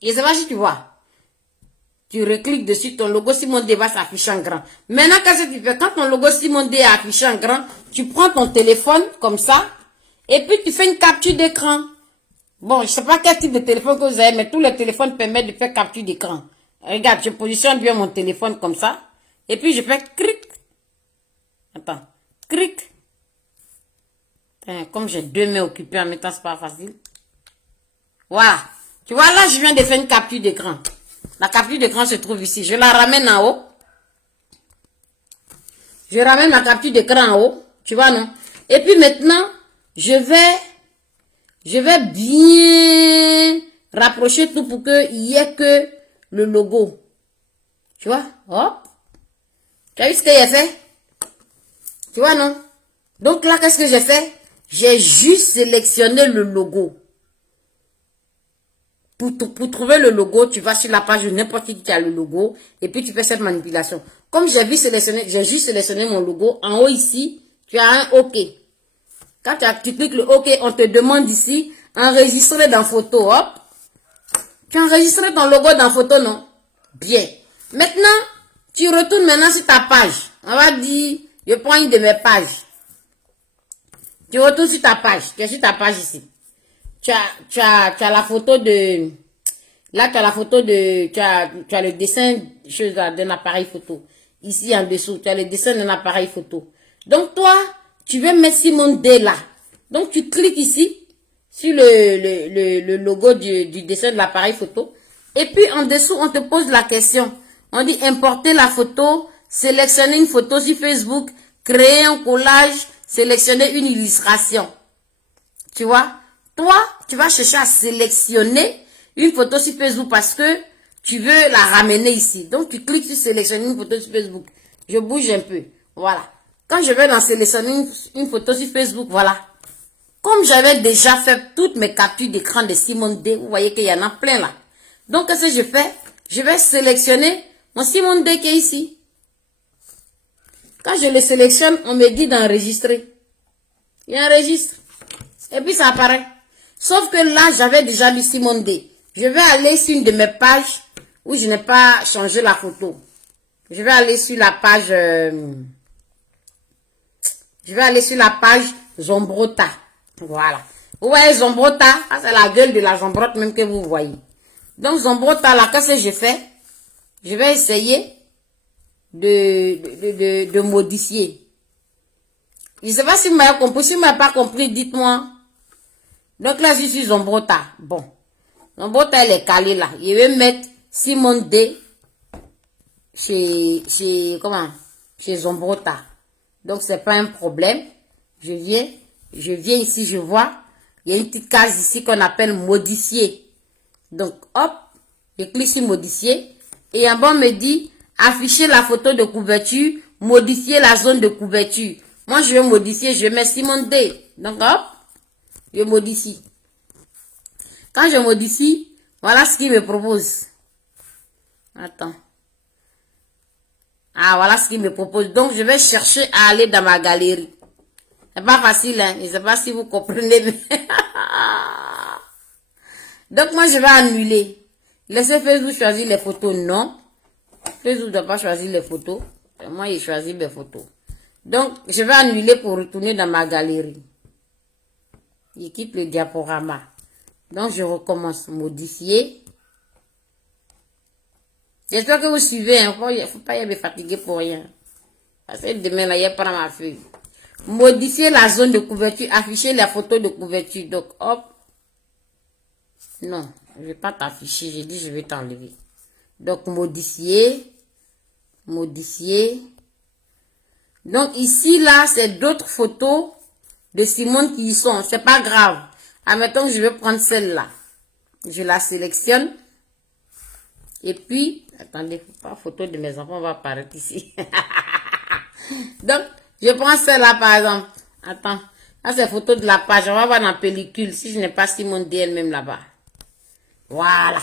Je ne sais pas si tu vois. Tu recliques dessus, ton logo Simone D va s'afficher en grand. Maintenant, qu'est-ce que tu fais? Quand ton logo Simone D est affiché en grand, tu prends ton téléphone comme ça, et puis tu fais une capture d'écran. Bon, je ne sais pas quel type de téléphone que vous avez, mais tous les téléphones permettent de faire capture d'écran. Regarde, je positionne bien mon téléphone comme ça, et puis je fais cric. Attends, cric. Comme j'ai 2 mains occupées en même temps, c'est pas facile. Voilà. Tu vois, là, je viens de faire une capture d'écran. La capture d'écran se trouve ici. Je la ramène en haut. Je ramène ma capture d'écran en haut. Tu vois, non? Et puis maintenant, je vais bien rapprocher tout pour qu'il y ait que le logo. Tu vois? Hop. Tu as vu ce que j'ai fait? Tu vois, non? Donc là, qu'est-ce que j'ai fait? J'ai juste sélectionné le logo. Pour trouver le logo, tu vas sur la page de n'importe qui a le logo et puis tu fais cette manipulation. Comme j'ai juste sélectionné mon logo, en haut ici, tu as un OK. Quand tu cliques le OK, on te demande ici, enregistrer dans photo. Hop. Tu as enregistré ton logo dans photo, non? Bien. Maintenant, tu retournes maintenant sur ta page. On va dire, je prends une de mes pages. Tu retournes sur ta page. Tu es sur ta page ici. Tu as la photo de... Là, tu as la photo de... Tu as le dessin d'un appareil photo. Ici, en dessous, tu as le dessin d'un appareil photo. Donc, toi, tu veux mettre Simone D là. Donc, tu cliques ici sur le logo du dessin de l'appareil photo. Et puis, en dessous, on te pose la question. On dit importer la photo, sélectionner une photo sur Facebook, créer un collage, sélectionner une illustration. Tu vois? Toi, tu vas chercher à sélectionner une photo sur Facebook parce que tu veux la ramener ici. Donc, tu cliques sur sélectionner une photo sur Facebook. Je bouge un peu. Voilà. Quand je vais dans sélectionner une photo sur Facebook, voilà. Comme j'avais déjà fait toutes mes captures d'écran de Simone D, vous voyez qu'il y en a plein là. Donc, qu'est-ce que je fais? Je vais sélectionner mon Simone D qui est ici. Quand je le sélectionne, on me dit d'enregistrer. Il enregistre. Et puis, ça apparaît. Sauf que là, j'avais déjà lu Simone D. Je vais aller sur une de mes pages où je n'ai pas changé la photo. Je vais aller sur la page... je vais aller sur la page Zombrota. Voilà. Vous voyez Zombrota? C'est la gueule de la Zombrotte même que vous voyez. Donc, Zombrota, là, qu'est-ce que je fais? Je vais essayer de modifier. Je ne sais pas si vous m'avez compris. Si vous ne m'avez pas compris, dites-moi. Donc là, je suis Zombrota. Bon. Zombrota, elle est calée là. Je vais mettre Simone D chez Zombrota. Donc, c'est pas un problème. Je viens ici, je vois. Il y a une petite case ici qu'on appelle modifier. Donc, hop. Je clique sur modifier. Et en bas, on me dit afficher la photo de couverture, modifier la zone de couverture. Moi, je vais modifier, je mets Simone D. Donc, hop. Je modifie. Quand je modifie, voilà ce qu'il me propose. Attends. Ah, voilà ce qu'il me propose. Donc, je vais chercher à aller dans ma galerie. C'est pas facile, hein. Je ne sais pas si vous comprenez. Mais... Donc, moi, je vais annuler. Laissez Facebook choisir les photos. Non. Facebook ne doit pas choisir les photos. Moi, il choisit mes photos. Donc, je vais annuler pour retourner dans ma galerie. Je quitte le diaporama. Donc, je recommence. Modifier. J'espère que vous suivez. Il ne faut pas y me fatiguer pour rien. Parce que demain, là, il n'y a pas ma feuille. Modifier la zone de couverture. Afficher la photo de couverture. Donc, hop. Non, je ne vais pas t'afficher. J'ai dit je vais t'enlever. Donc, modifier. Modifier. Donc, ici, là, c'est d'autres photos de Simone qui y sont. C'est pas grave. Admettons que je vais prendre celle-là. Je la sélectionne. Et puis, attendez, pas photo de mes enfants va apparaître ici. Donc, je prends celle-là, par exemple. Attends. Là, c'est photo de la page. On va voir dans pellicule si je n'ai pas Simone D elle-même là-bas. Voilà.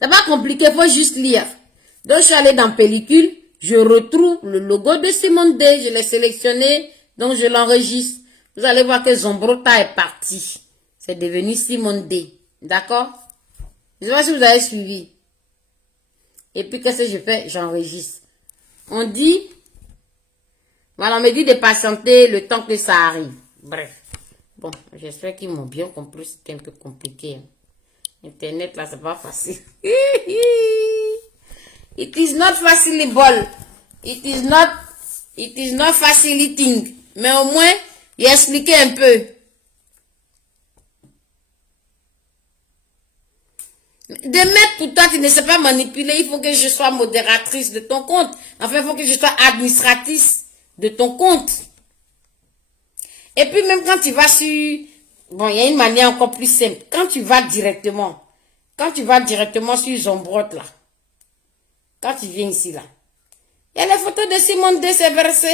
C'est pas compliqué, il faut juste lire. Donc, je suis allée dans pellicule. Je retrouve le logo de Simone D. Je l'ai sélectionné. Donc, je l'enregistre. Vous allez voir que Zombrota est parti. C'est devenu Simone D. D'accord? Je ne sais pas si vous avez suivi. Et puis, qu'est-ce que je fais? J'enregistre. On dit, voilà, on me dit de patienter le temps que ça arrive. Bref. Bon, j'espère qu'ils m'ont bien compris. C'était un peu compliqué. Internet, là, c'est pas facile. It is not facilitable. It is not facilitating. Mais au moins, il a expliqué un peu. De mettre pour toi, tu ne sais pas manipuler, il faut que je sois modératrice de ton compte. Enfin, il faut que je sois administratrice de ton compte. Et puis, même quand tu vas sur... Bon, il y a une manière encore plus simple. Quand tu vas directement sur Zombrot, là, quand tu viens ici, là, il y a les photos de Simone D, c'est versé.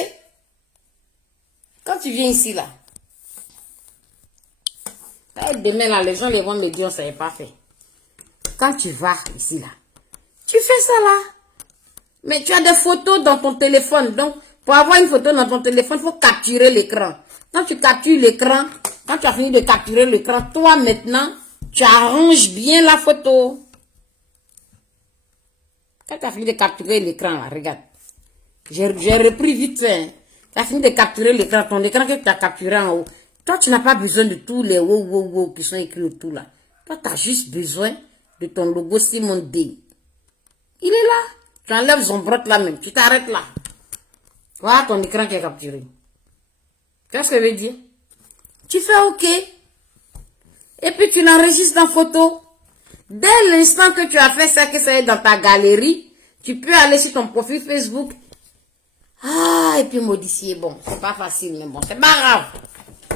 Quand tu viens ici, là, demain, là, les gens les vont me dire, on ne savait pas fait. Quand tu vas ici, là, tu fais ça, là. Mais tu as des photos dans ton téléphone. Donc, pour avoir une photo dans ton téléphone, il faut capturer l'écran. Quand tu captures l'écran, quand tu as fini de capturer l'écran, toi, maintenant, tu arranges bien la photo. Quand tu as fini de capturer l'écran, là, regarde. J'ai repris vite fait. Hein. Tu as fini de capturer l'écran, ton écran que tu as capturé en haut. Toi, tu n'as pas besoin de tous les wow qui sont écrits autour, là. Toi, tu as juste besoin de ton logo Simone D. Il est là. Tu enlèves son brotte là même. Tu t'arrêtes là. Voilà ton écran qui est capturé. Qu'est-ce que ça veut dire? Tu fais OK. Et puis tu l'enregistres en photo. Dès l'instant que tu as fait ça, que ça est dans ta galerie, tu peux aller sur ton profil Facebook. Ah, et puis modifier. Bon, c'est pas facile, mais bon, c'est pas grave.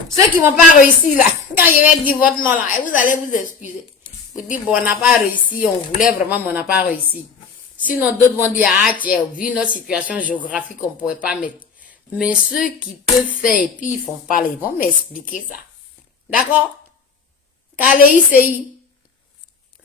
Ceux qui vont pas réussir là, quand je vais dire votre nom là, vous allez vous excuser. Vous dites, bon, on n'a pas réussi, on voulait vraiment, mais on n'a pas réussi. Sinon, d'autres vont dire, ah, tiens, vu notre situation géographique, on ne pourrait pas mettre. Mais ceux qui peuvent faire, et puis ils font pas, ils vont m'expliquer ça. D'accord? Kalei CI.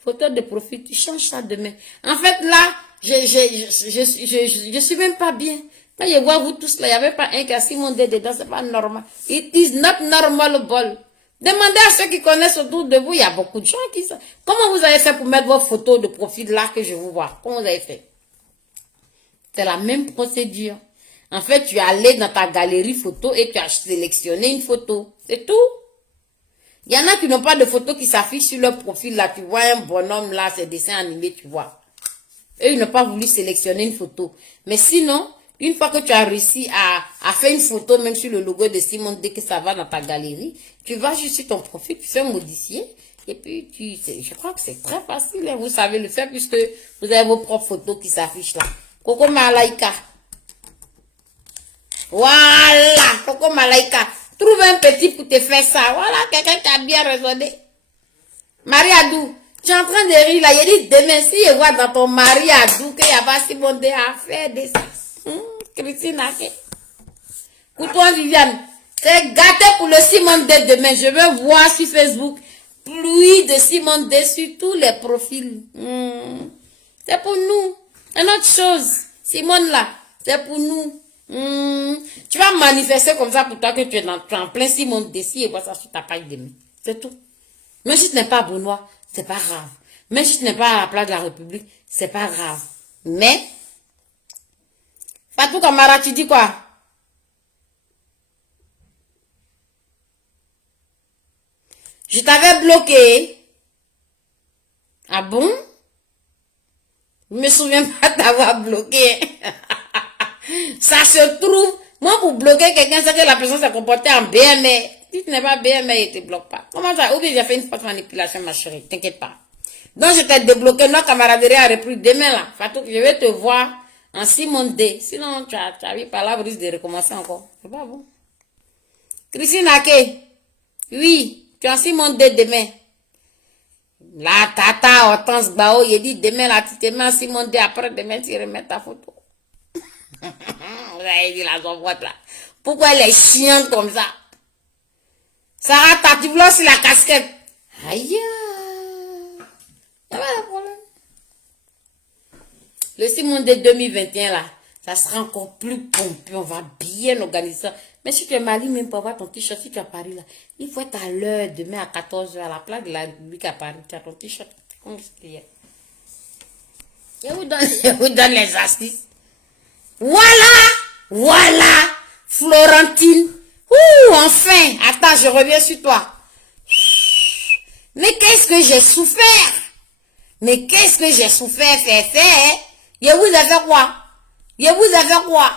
Photo de profil, tu changes ça demain. En fait, là, je suis même pas bien. Quand je vois vous tous là, il n'y avait pas un qui a Simone D dedans, c'est pas normal. It is not normal, ball. Demandez à ceux qui connaissent autour de vous, il y a beaucoup de gens qui sont... Comment vous avez fait pour mettre vos photos de profil là que je vous vois? Comment vous avez fait? C'est la même procédure. En fait, tu es allé dans ta galerie photo et tu as sélectionné une photo. C'est tout. Il y en a qui n'ont pas de photos qui s'affichent sur leur profil là. Tu vois un bonhomme là, c'est dessin animé, tu vois. Eux, ils n'ont pas voulu sélectionner une photo. Mais sinon... Une fois que tu as réussi à faire une photo, même sur le logo de Simone, dès que ça va dans ta galerie, tu vas juste sur ton profil, tu fais modifier, et puis je crois que c'est très facile, hein, vous savez le faire, puisque vous avez vos propres photos qui s'affichent là. Coco Malaika. Voilà, Coco Malaika. Trouve un petit pour te faire ça. Voilà, quelqu'un qui a bien raisonné. Marie Adou, tu es en train de rire là, il dit demain, si je vois dans ton Marie Adou qu'il n'y a pas Simone D à faire de ça. Christine Ake. Pour toi, Viviane, c'est gâté pour le Simone D demain. Je veux voir sur Facebook pluie de Simone D sur tous les profils. C'est pour nous. Une autre chose, Simone là, c'est pour nous. Tu vas manifester comme ça pour toi que tu es en plein Simone D. Si et vois ça sur ta page demain. C'est tout. Même si tu n'es pas Benoît, c'est pas grave. Même si tu n'es pas à la place de la République, c'est pas grave. Mais, Fatou Kamara, tu dis quoi? Je t'avais bloqué. Ah bon? Je me souviens pas d'avoir bloqué. Ça se trouve, moi pour bloquer quelqu'un, c'est que la personne s'est comportée en BME. Si tu n'es pas BMA, il te bloque pas. Comment ça? Ou bien j'ai fait une fausse manipulation, ma chérie. T'inquiète pas. Donc, je t'ai débloqué. Notre camaraderie a repris demain, là. Fatou, je vais te voir en Simon D. Sinon, tu as vu par là, risque de recommencer encore. C'est pas bon. Christine Ake. Oui, tu es en Simon D demain. La tata Hortense Bao, il dit demain, là, tu te mets en Simon D. Après, demain, tu remets ta photo. Vous avez dit la sombre là. Pourquoi elle est chiante comme ça? Sarah, tu voulais aussi la casquette. Aïe. Pas de problème. Le Simon de 2021 là, ça sera encore plus pompeux. On va bien organiser ça. Mais si tu es marié, même pour avoir ton t-shirt, si tu es à Paris là, il faut être à l'heure demain à 14 h à la place de la République à Paris. Tu as ton t-shirt. Comment est-ce qu'il y a? Je vous donne les astuces. Voilà, Florentine. Ouh, enfin. Attends, je reviens sur toi. Mais qu'est-ce que j'ai souffert? Mais qu'est-ce que j'ai souffert, faire? Et vous avez quoi? Et vous avez quoi?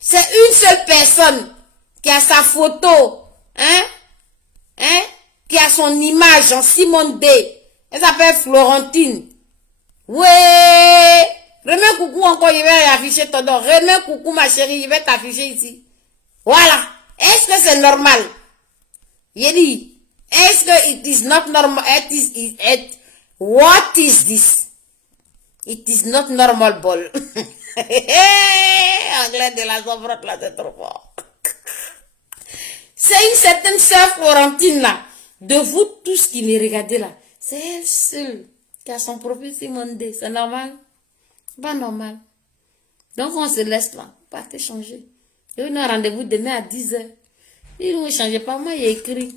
C'est une seule personne qui a sa photo, qui a son image en Simone D. Elle s'appelle Florentine. Ouais. Remets coucou encore, je vais afficher ton nom. Remets coucou ma chérie, je vais t'afficher ici. Voilà. Est-ce que c'est normal? Il dit, est-ce que it is not normal? What is this? It is not normal ball. Anglais de la sombrotte là, c'est trop fort. C'est une certaine sœur Florentine là. De vous tous qui me regardez là, c'est elle seule qui a son profil Simone D. C'est normal? Pas normal. Donc on se laisse là. Pas te changer. Il y a un rendez-vous demain à 10 h. Il ne change pas. Moi, j'ai écrit.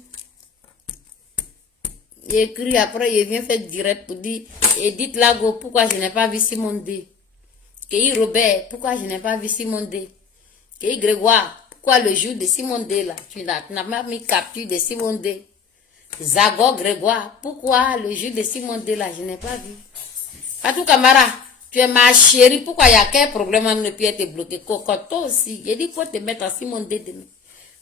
J'ai écrit après, il vient faire direct pour dire, et dites Lago, pourquoi je n'ai pas vu Simone D. Kei Robert, pourquoi je n'ai pas vu Simone D. Kei Grégoire, pourquoi le jour de Simone D là, tu n'as pas mis capture de Simone D. Zago Grégoire, pourquoi le jour de Simone D là, je n'ai pas vu. Fatou Camara, tu es ma chérie, pourquoi il y a quel problème à ne plus être bloqué? Toi aussi, j'ai dit, il faut te mettre en Simone D demain.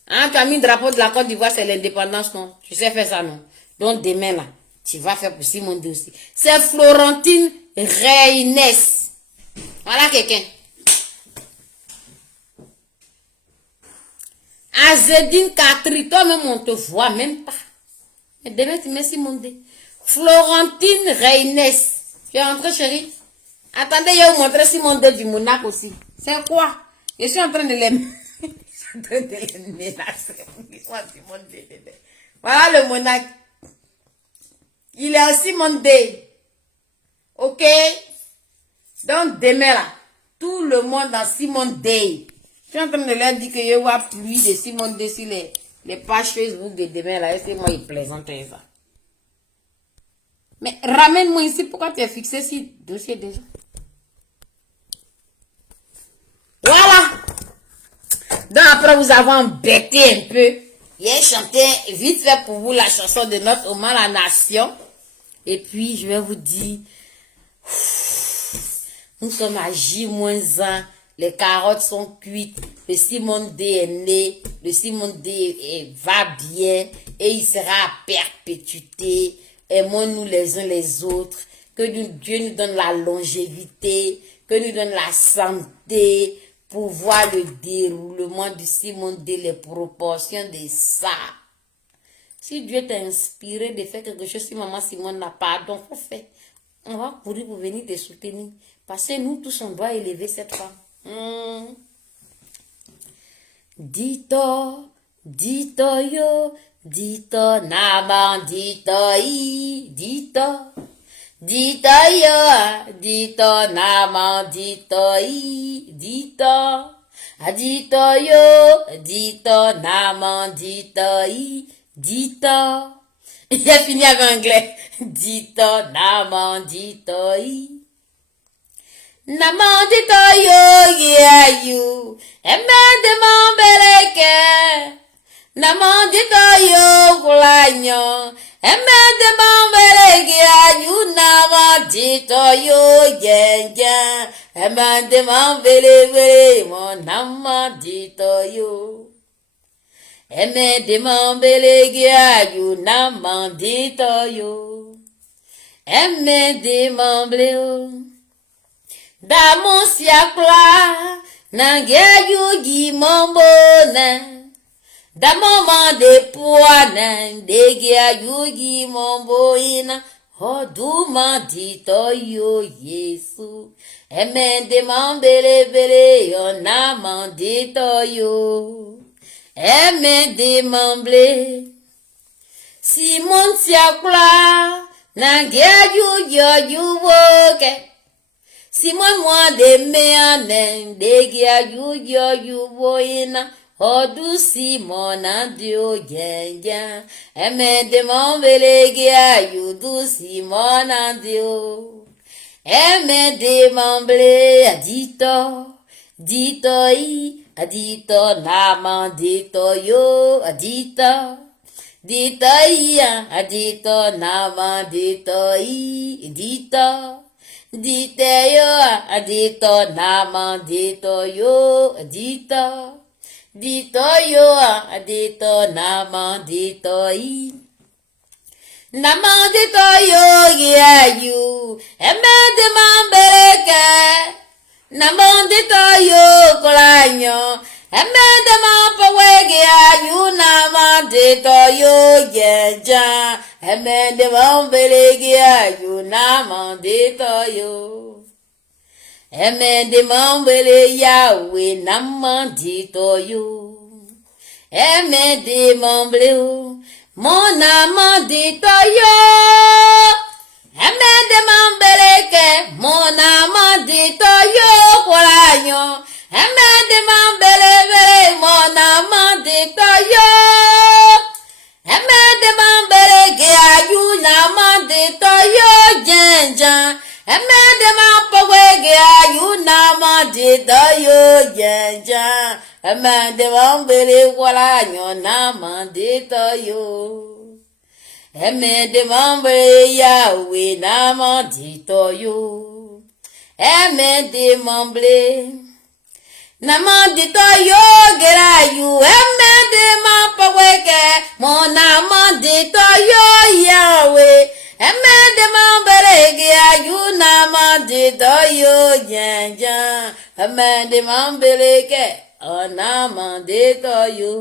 Hein, tu as mis le drapeau de la Côte d'Ivoire, c'est l'indépendance, non? Tu sais faire ça, non? Donc demain là, tu vas faire pour Simone D aussi. C'est Florentine Reynes. Voilà quelqu'un. Azedine Catri, toi-même on te voit même pas. Mais demain tu mets Simone D. Florentine Reynes. Tu es rentrée chérie? Attendez, je vais vous montrer Simone D du Monaco aussi. C'est quoi? Je suis en train de les... Je suis en train de les menacer. Voilà le Monaco. Il est à Simone D. Ok? Donc demain là, tout le monde dans Simone D. Je suis en train de leur dire que je vois plus de Simone D sur les pages Facebook de demain là. Et c'est moi, il plaisante ça. Mais ramène-moi ici, pourquoi tu es fixé sur le dossier déjà? Voilà. Donc après vous avez embêté un peu. J'ai chanté vite fait pour vous la chanson de notre homme à la nation. Et puis je vais vous dire, nous sommes à J-1, les carottes sont cuites, le Simone D est né, le Simone D va bien et il sera à perpétuité. Aimons-nous les uns les autres, que Dieu nous donne la longévité, que nous donne la santé pour voir le déroulement du Simone D, les proportions de ça. Si Dieu t'a inspiré de faire quelque chose, si maman Simone n'a pas, donc faut faire. On va courir pour venir te soutenir. Parce que nous tous, on doit élever cette femme. Dito, dito yo, dito naman, dito i, dito. Dito yo, dito naman, dito i, dito. Dito yo, dito naman, dito i, dito. Il a fini avec anglais. Dito naman, dito i. Naman dito yo, yeah you. Emende mon beleke. Naman dito yo, kulanyo. Emende mon beleke, you naman dito yo, yeah yeah. Emende mon beleke, mon naman dito yo. Eme de mambelegia yu na mandito yo. Eme de mambleo. Damo siakla nange yu gi mambona. Damo mande puana degia yu gi mamboina. Hodu mandito yo Yesu. Eme de mambele yo na mandito yo. Eme de mamble. Simon siakla nange yu woke. Simon moi de meanen degia yu woina. Odu Simon adio genja. Eme de mamble gia yu du Simon adio. Eme de mamble dito i. Adito nama dito yo adito iya adito nama dito i dito yo adito nama dito yo adito yo adito nama dito i nama dito yo you eme de mambereke Namandito yo kolanyo, emende mapawege ayu namandito yo yeja, emende mambelege ayu namandito yo, emende mambele yawe namandito yo, emende mambele mon namandito yo. Emende mambeleke, mon amandito yo kolanyo. Emende mambeleke, mon amandito yo. Emende mambeleke, ayu namandito yo jenja. Emende mapawege, ayu namandito yo jenja. Emende mambeleke kolanyo namandito yo. Eme de mambre yawe namandito yo. Eme de mambre namandito yo gerayu. Eme de mapaweke mon namandito yo yawe. Eme de mambre geayu namandito yo jenja. Eme de mambre ke namandito yo.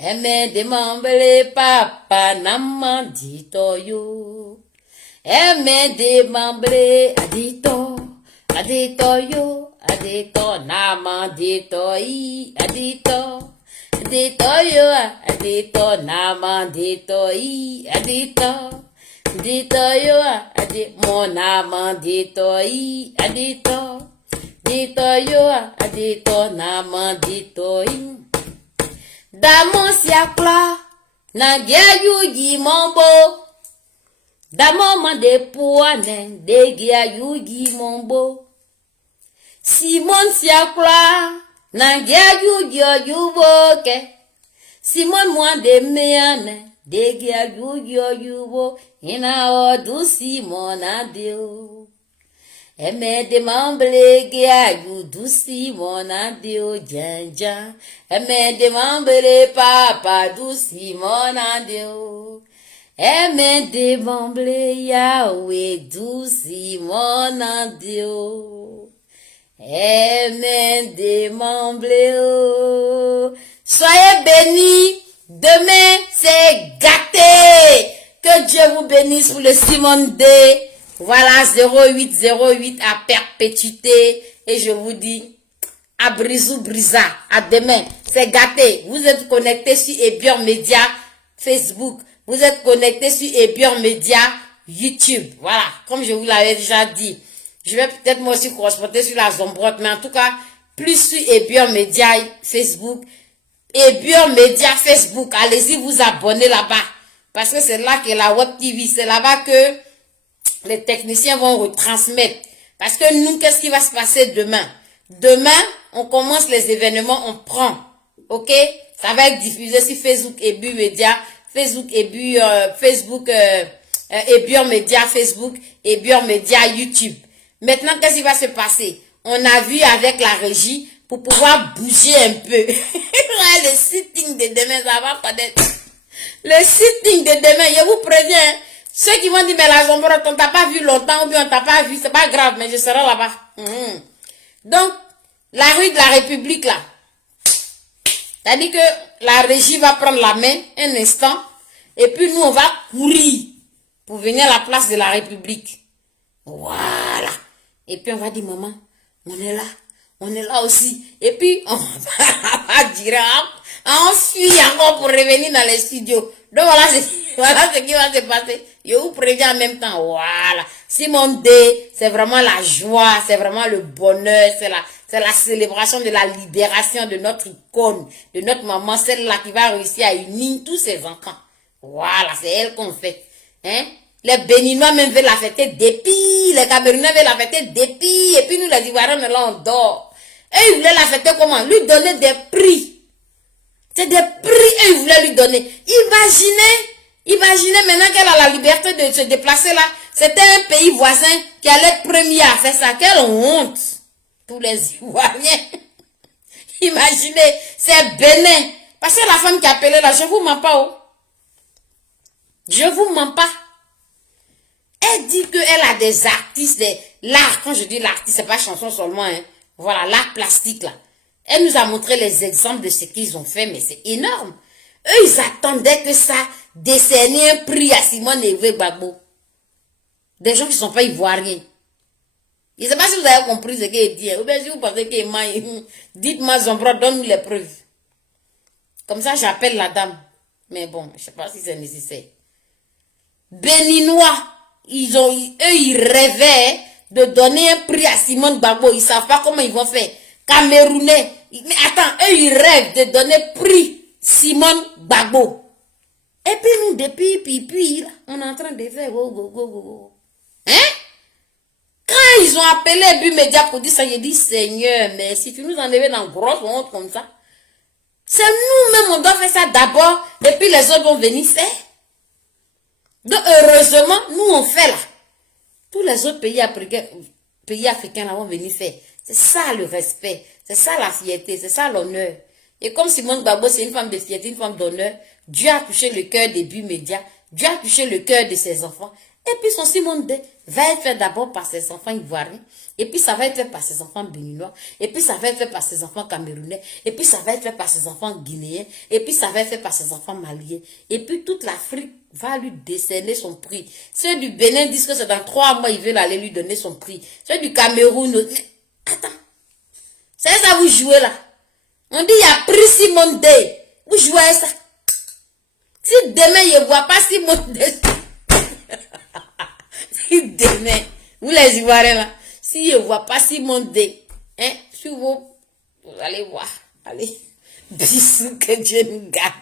Eme de mambele papa namandito yo. Eme de mambele adito yo. Adito namandito i adito yo. Adito namandito i adito yo. Mon namandito i adito yo. Adito namandito i. Damo siakla na yu yi mombo. Damo mande puane de yu yi mombo. Simon siakla na yu woke. Simon mwande meane de yu wo. Ina odu Simon adio. Eme de mamble geayu du Simon adio janja. Eme de mamble papa du Simon adio. Eme de mamble Yahweh du Simon adio. Eme de mamble oh. Soyez bénis. Demain c'est gâté. Que Dieu vous bénisse pour le Simon D. Voilà, 0808 à perpétuité. Et je vous dis, à brisou brisa, à demain. C'est gâté. Vous êtes connectés sur Ebior Media Facebook. Vous êtes connectés sur Ebior Media YouTube. Voilà, comme je vous l'avais déjà dit. Je vais peut-être moi aussi correspondre sur la Zombrotte. Mais en tout cas, plus sur Ebior Media Facebook. Ebior Media Facebook. Allez-y vous abonner là-bas. Parce que c'est là que la Web TV, c'est là-bas que les techniciens vont retransmettre. Parce que nous, qu'est-ce qui va se passer demain? Demain, on commence les événements, on prend. Ok? Ça va être diffusé sur Facebook Ebior Media, Facebook Ebior Media Facebook, Ebior Media YouTube. Maintenant, qu'est-ce qui va se passer? On a vu avec la régie pour pouvoir bouger un peu. voyez le sitting de demain, ça va connaître. Le sitting de demain, je vous préviens, ceux qui vont dire, mais la Zombrotte, on t'a pas vu longtemps, ou bien on t'a pas vu, c'est pas grave, mais je serai là-bas. Donc, la rue de la République, là, c'est-à-dire que la régie va prendre la main un instant, et puis nous, on va courir pour venir à la place de la République. Voilà. Et puis on va dire, maman, on est là aussi. Et puis on va dire, on fuit encore pour revenir dans les studios. Donc voilà ce qui va se passer. Je vous préviens en même temps, voilà. Simone D, c'est vraiment la joie, c'est vraiment le bonheur, c'est la célébration de la libération de notre icône, de notre maman, celle-là qui va réussir à unir tous ses enfants. Voilà, c'est elle qu'on fait. Hein? Les Béninois même veulent la fêter depuis, les Camerounais veulent la fêter depuis, et puis nous les Ivoiriens, là on dort. Et ils voulaient la fêter comment? Lui donner des prix. C'est des prix et ils voulaient lui donner. Imaginez maintenant qu'elle a la liberté de se déplacer là. C'était un pays voisin qui allait être premier à faire ça. Quelle honte! Tous les Ivoiriens. Imaginez, c'est Bénin. Parce que la femme qui a appelé là, je vous mens pas, oh. Je vous mens pas. Elle dit qu'elle a des artistes, l'art. Quand je dis l'artiste, c'est pas chanson seulement, hein. Voilà, l'art plastique là. Elle nous a montré les exemples de ce qu'ils ont fait, mais c'est énorme. Eux, ils attendaient que ça décernait un prix à Simone Evé Gbagbo. Des gens qui ne sont pas ivoiriens. Je ne sais pas si vous avez compris ce qu'il dit. Ou bien si vous pensez qu'il est dites-moi, Zombro, donne-nous les preuves. Comme ça, j'appelle la dame. Mais bon, je ne sais pas si c'est nécessaire. Béninois, eux, ils rêvaient de donner un prix à Simone Gbagbo. Ils ne savent pas comment ils vont faire. Camerounais, mais attends, eux, ils rêvent de donner prix Simone Gbagbo. Et puis nous, depuis, puis, là, on est en train de faire go. Hein? Quand ils ont appelé Bumédia pour dire ça, j'ai dit, Seigneur, mais si tu nous enlèves dans une grosse honte comme ça, c'est nous-mêmes, on doit faire ça d'abord, et puis les autres vont venir faire. Donc, heureusement, nous, on fait là. Tous les autres pays africains là, vont venir faire. C'est ça le respect, c'est ça la fierté, c'est ça l'honneur. Et comme Simone Gbagbo, c'est une femme de fierté, une femme d'honneur, Dieu a touché le cœur des Bumédia, Dieu a touché le cœur de ses enfants. Et puis son Simone D va être fait d'abord par ses enfants ivoiriens, et puis ça va être fait par ses enfants béninois, et puis ça va être fait par ses enfants camerounais, et puis ça va être fait par ses enfants guinéens, et puis ça va être fait par ses enfants maliens. Et puis toute l'Afrique va lui décerner son prix. Ceux du Bénin disent que c'est dans 3 mois, ils veulent aller lui donner son prix. Ceux du Cameroun, attends, c'est ça vous jouez là. On dit il y a prix Simone D. Vous jouez ça. Si demain je ne vois pas Simone D. Si demain, vous les Ivoiriens là, si je ne vois pas Simone D, hein, vous allez voir. Allez, bisous, que Dieu nous garde.